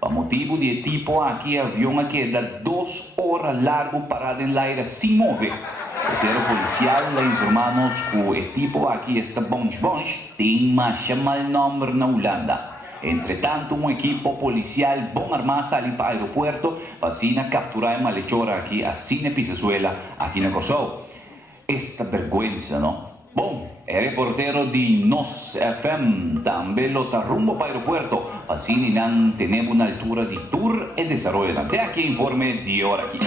Por motivo de tipo aqui, avião aqui dá 2 horas largo parado em l'aire sem mover. O ser policial le informamos que o tipo aqui, este Bonch, tem mais mal nome na Holanda. Entretanto, um equipo policial bom armado ali para o aeroporto para capturar a malhechora aqui, assim na Pisazuela, aqui na Corsou. Esta vergonha, não? Bom, o reportero de Nos FM também está rumbo para o aeroporto, assim não temos uma altura de tour e desarrollo. Até aqui informe de hora aqui.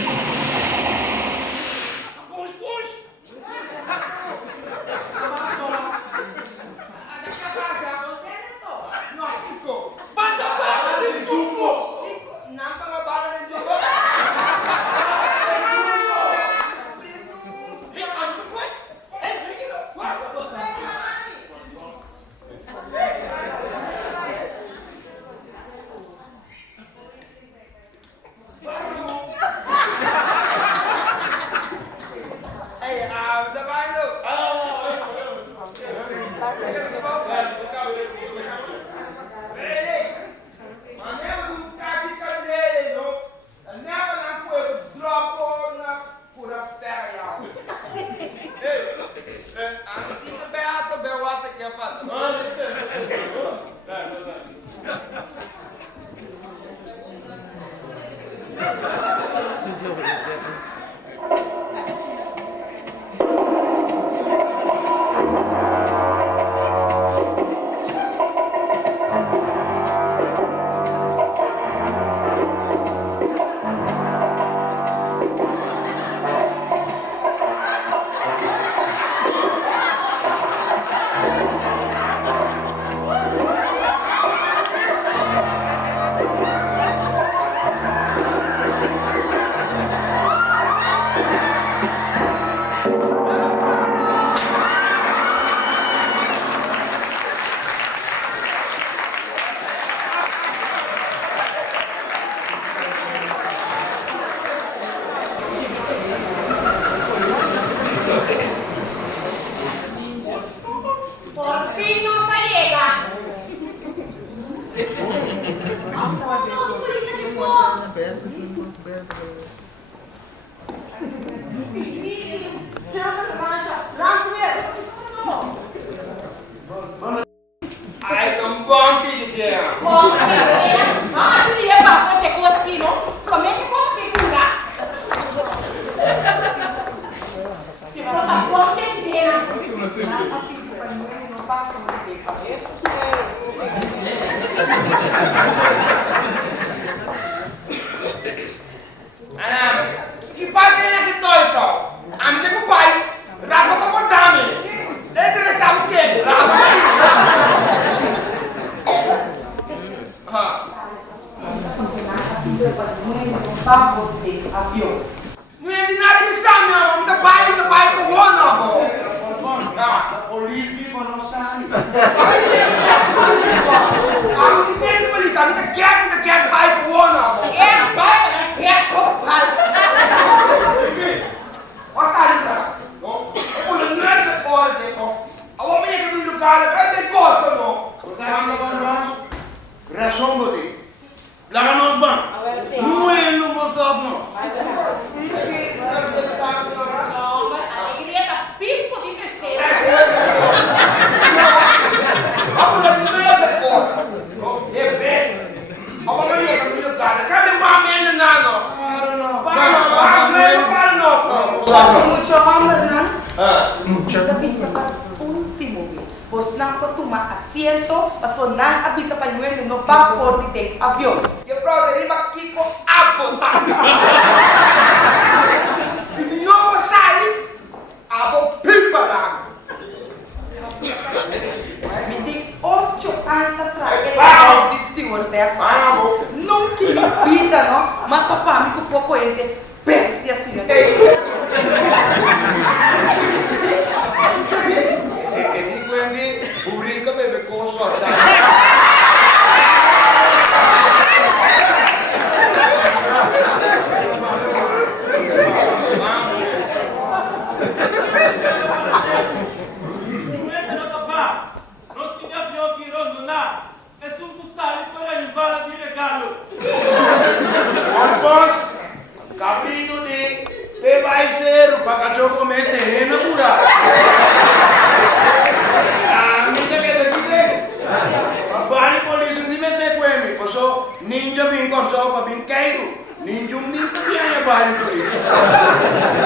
Polisi, mas não sabe. A polícia não pode tomar assento, passou não avisa para ele no bafo de avião. E o brother aqui com a botada. Se não sair, a vou preparar. Me dei 8 anos atrás, ele de stewardessa. Nunca me pida, não, mas topar-me com pouco ele, peste assim, né? E quindi pubblica beve corso a capito di te vai zero perché gioco mette in natura mica che te dice ma bani polizia di mette quemi posso ninja bin corso pa bin keiru ninja bin piano bani polizia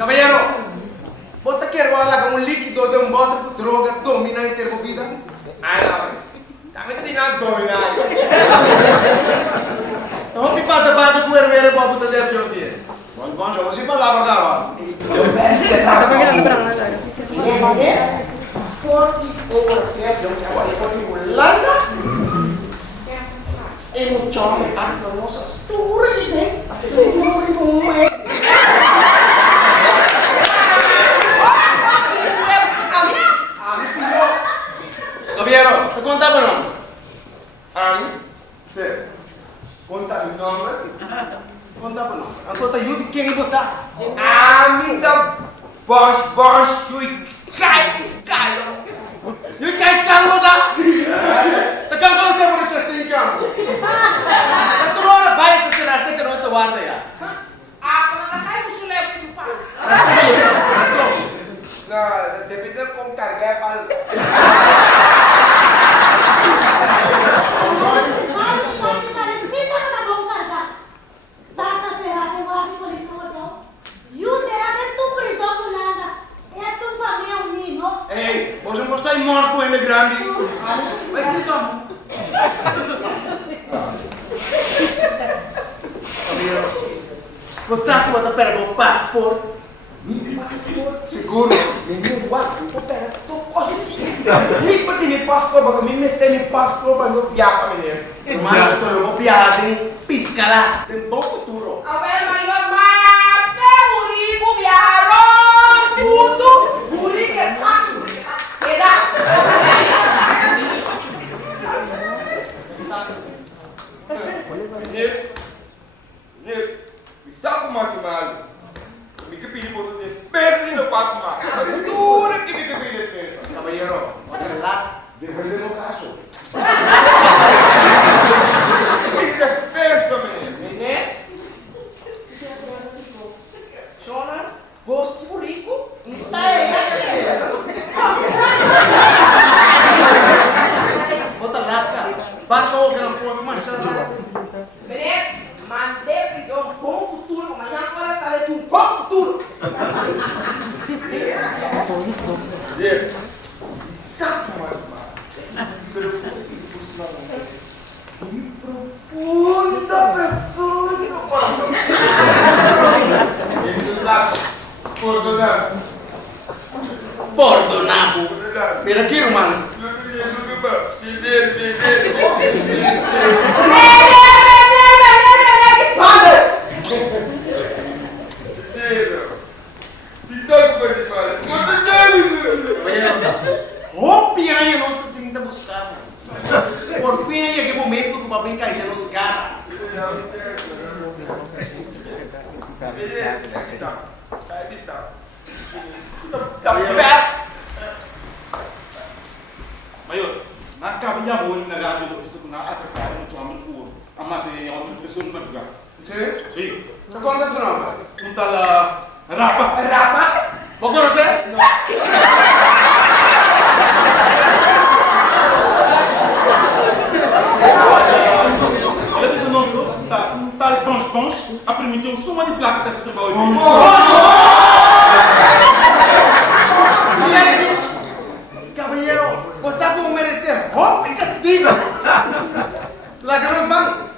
Caballero, ¿vos te quieres hablar con un líquido de un bote con droga domina en tu vida? Ah, no. También te digan dominar. Não me bata com o herveiro para botar dentro de um dia. Bom, já você palavra dava. Forte over questão que agora foi Holanda. E um chome a nossa história de nem. Caballero, te contaba não? Sim. Conta o nome? Conta para nós. Conta o de quem botar? Me dá bosch, e cai. E cai, botar? Tá cantando sempre no chassi em campo. A tua hora vai te ser assim que nós te guarda já. Quando tá caindo, você leva isso para. Não, depende como carregar para. Ei, você não está morto ainda grande. Mas então. Você sabe que pega o passaporte? Seguro, menino guarda, eu pego, tô correndo. Nem para ter meu passaporte, porque me meter meu passaporte para não viajar para menino. Mas eu vou viajar, tem pisca lá, tem bom futuro. A ver, maior, mas é Uribo, Viaron, tudo. Uri que tá, queda. Está com mais mal. Me que pedi por tu despejo no quarto mais. Tudo que me pedi despejo. Caballero, olha lá. Depende do caso. Me despejo também. Né? Chona, Gosto rico, não tá aí, bota lá, cara. Basta o que não pode manchar lá. Bené, manter prisão, bom futuro, amanhã para saber de um bom futuro. Sabe mais profundo coração. Perdonado. Mira aqui, irmão. Hopianha nossa tenta buscar. Por fim, aí aquele momento que o papai cai na nossa cara. Mayor, nakabiya mo na radio do isa na atracar no chama puro. Amate yung professor na lugar. Sim? Sim. Tá contando seu nome? Um tal Rapa. Rapa? Vou conhecer? Olha esse nome, tá um tal Bons a permitir suma de placa dessa trabalho. Caballero, você sabe como merecer roupa e castigo. Placa nos bancos.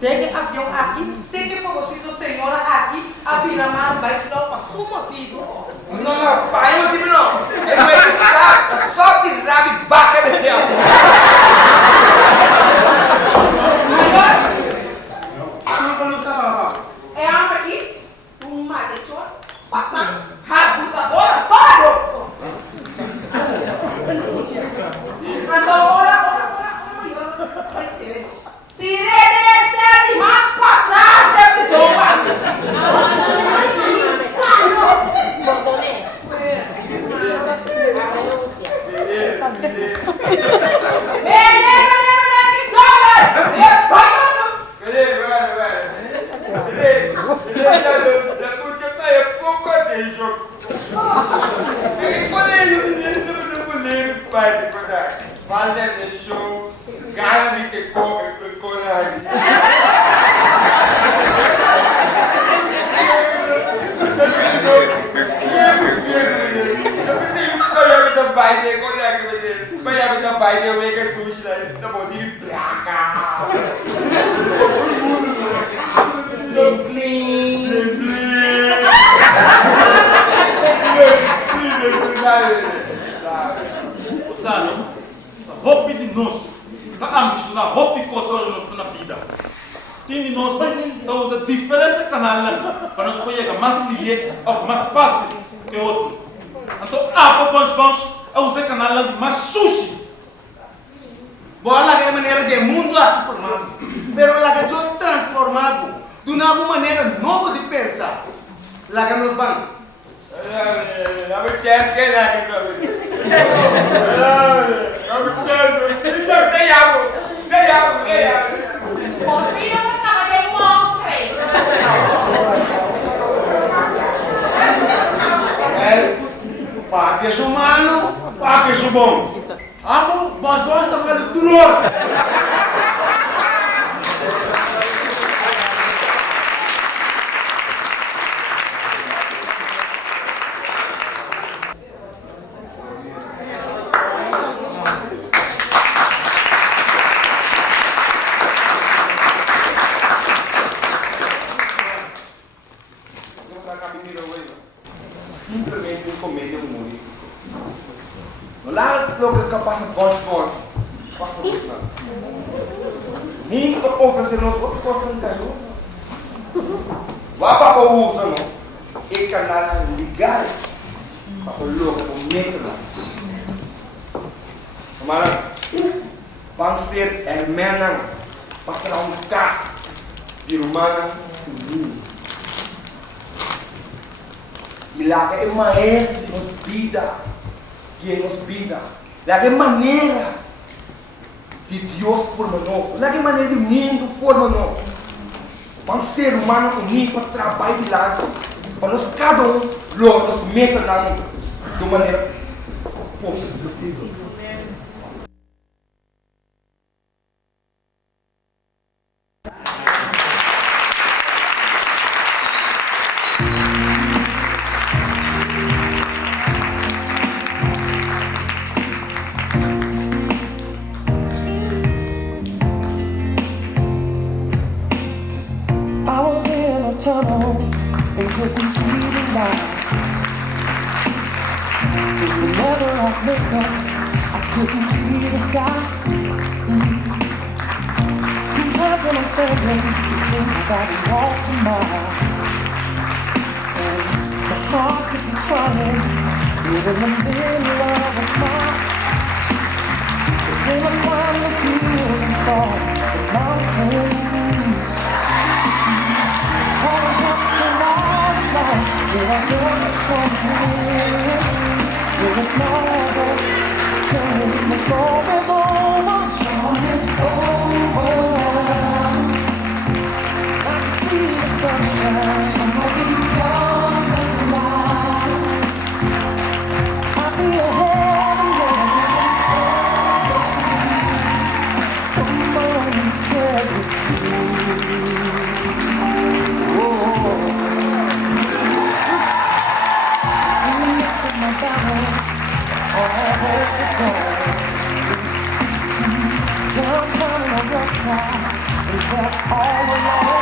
Tem que avião aqui, tem que conhecido senhora aqui, a Pinamar vai ficar para seu motivo. Não, pai, motivo não. É muito só que rabi baca de céu. É hambre aqui, uma de chor, batata, abusadora, todo. Então, ora, vai ser. Tirei esse animal para trás da prisão. Roupa de nós, tá ambicionar, roupa e coisa de nós na vida. Tem de nós que usa diferente canal para nós poder mais ligeiro ou mais fácil que outro. Então, para bons, eu usei canal mais sushi. Bola é a maneira de mundo aqui formado, pero la que eu transformado de uma maneira nova de pensar. La que nos vamos. Confia no cavaleiro monstro. Pague humano, pague bom. Bom, estamos falando do norte. Simplesmente um comédia humorística. Lá lo que passa bons, passa muito nada. Nunca oferecemos outra coisa não caiu. Vai para o uso, não? E canal ligar para o louco, o metro. Camarada, vão ser hermanas para tirar caso de humana e y la que es maestra nos vida, quien nos vida, la que maneira de Deus forma nós, la que maneira do mundo forma nós. Vamos ser humanos unidos para trabalhar de lado, para nós cada nos meta na de maneira positiva. I was in a tunnel and couldn't see the light. Whenever I looked up, I couldn't see the sky. Sometimes when I'm standing, it seems like I've been walking miles. And my heart could be crying, even in the middle of a smile. But then I climbed the hills and saw the mountains. All the hope and all the light that I know is coming. There is no hope, saying the storm is over. Storm is over. I can see the sunshine shining beyond the clouds. I feel heaven there. Someone said it's true. Now I'm coming your cry. Is that all alone?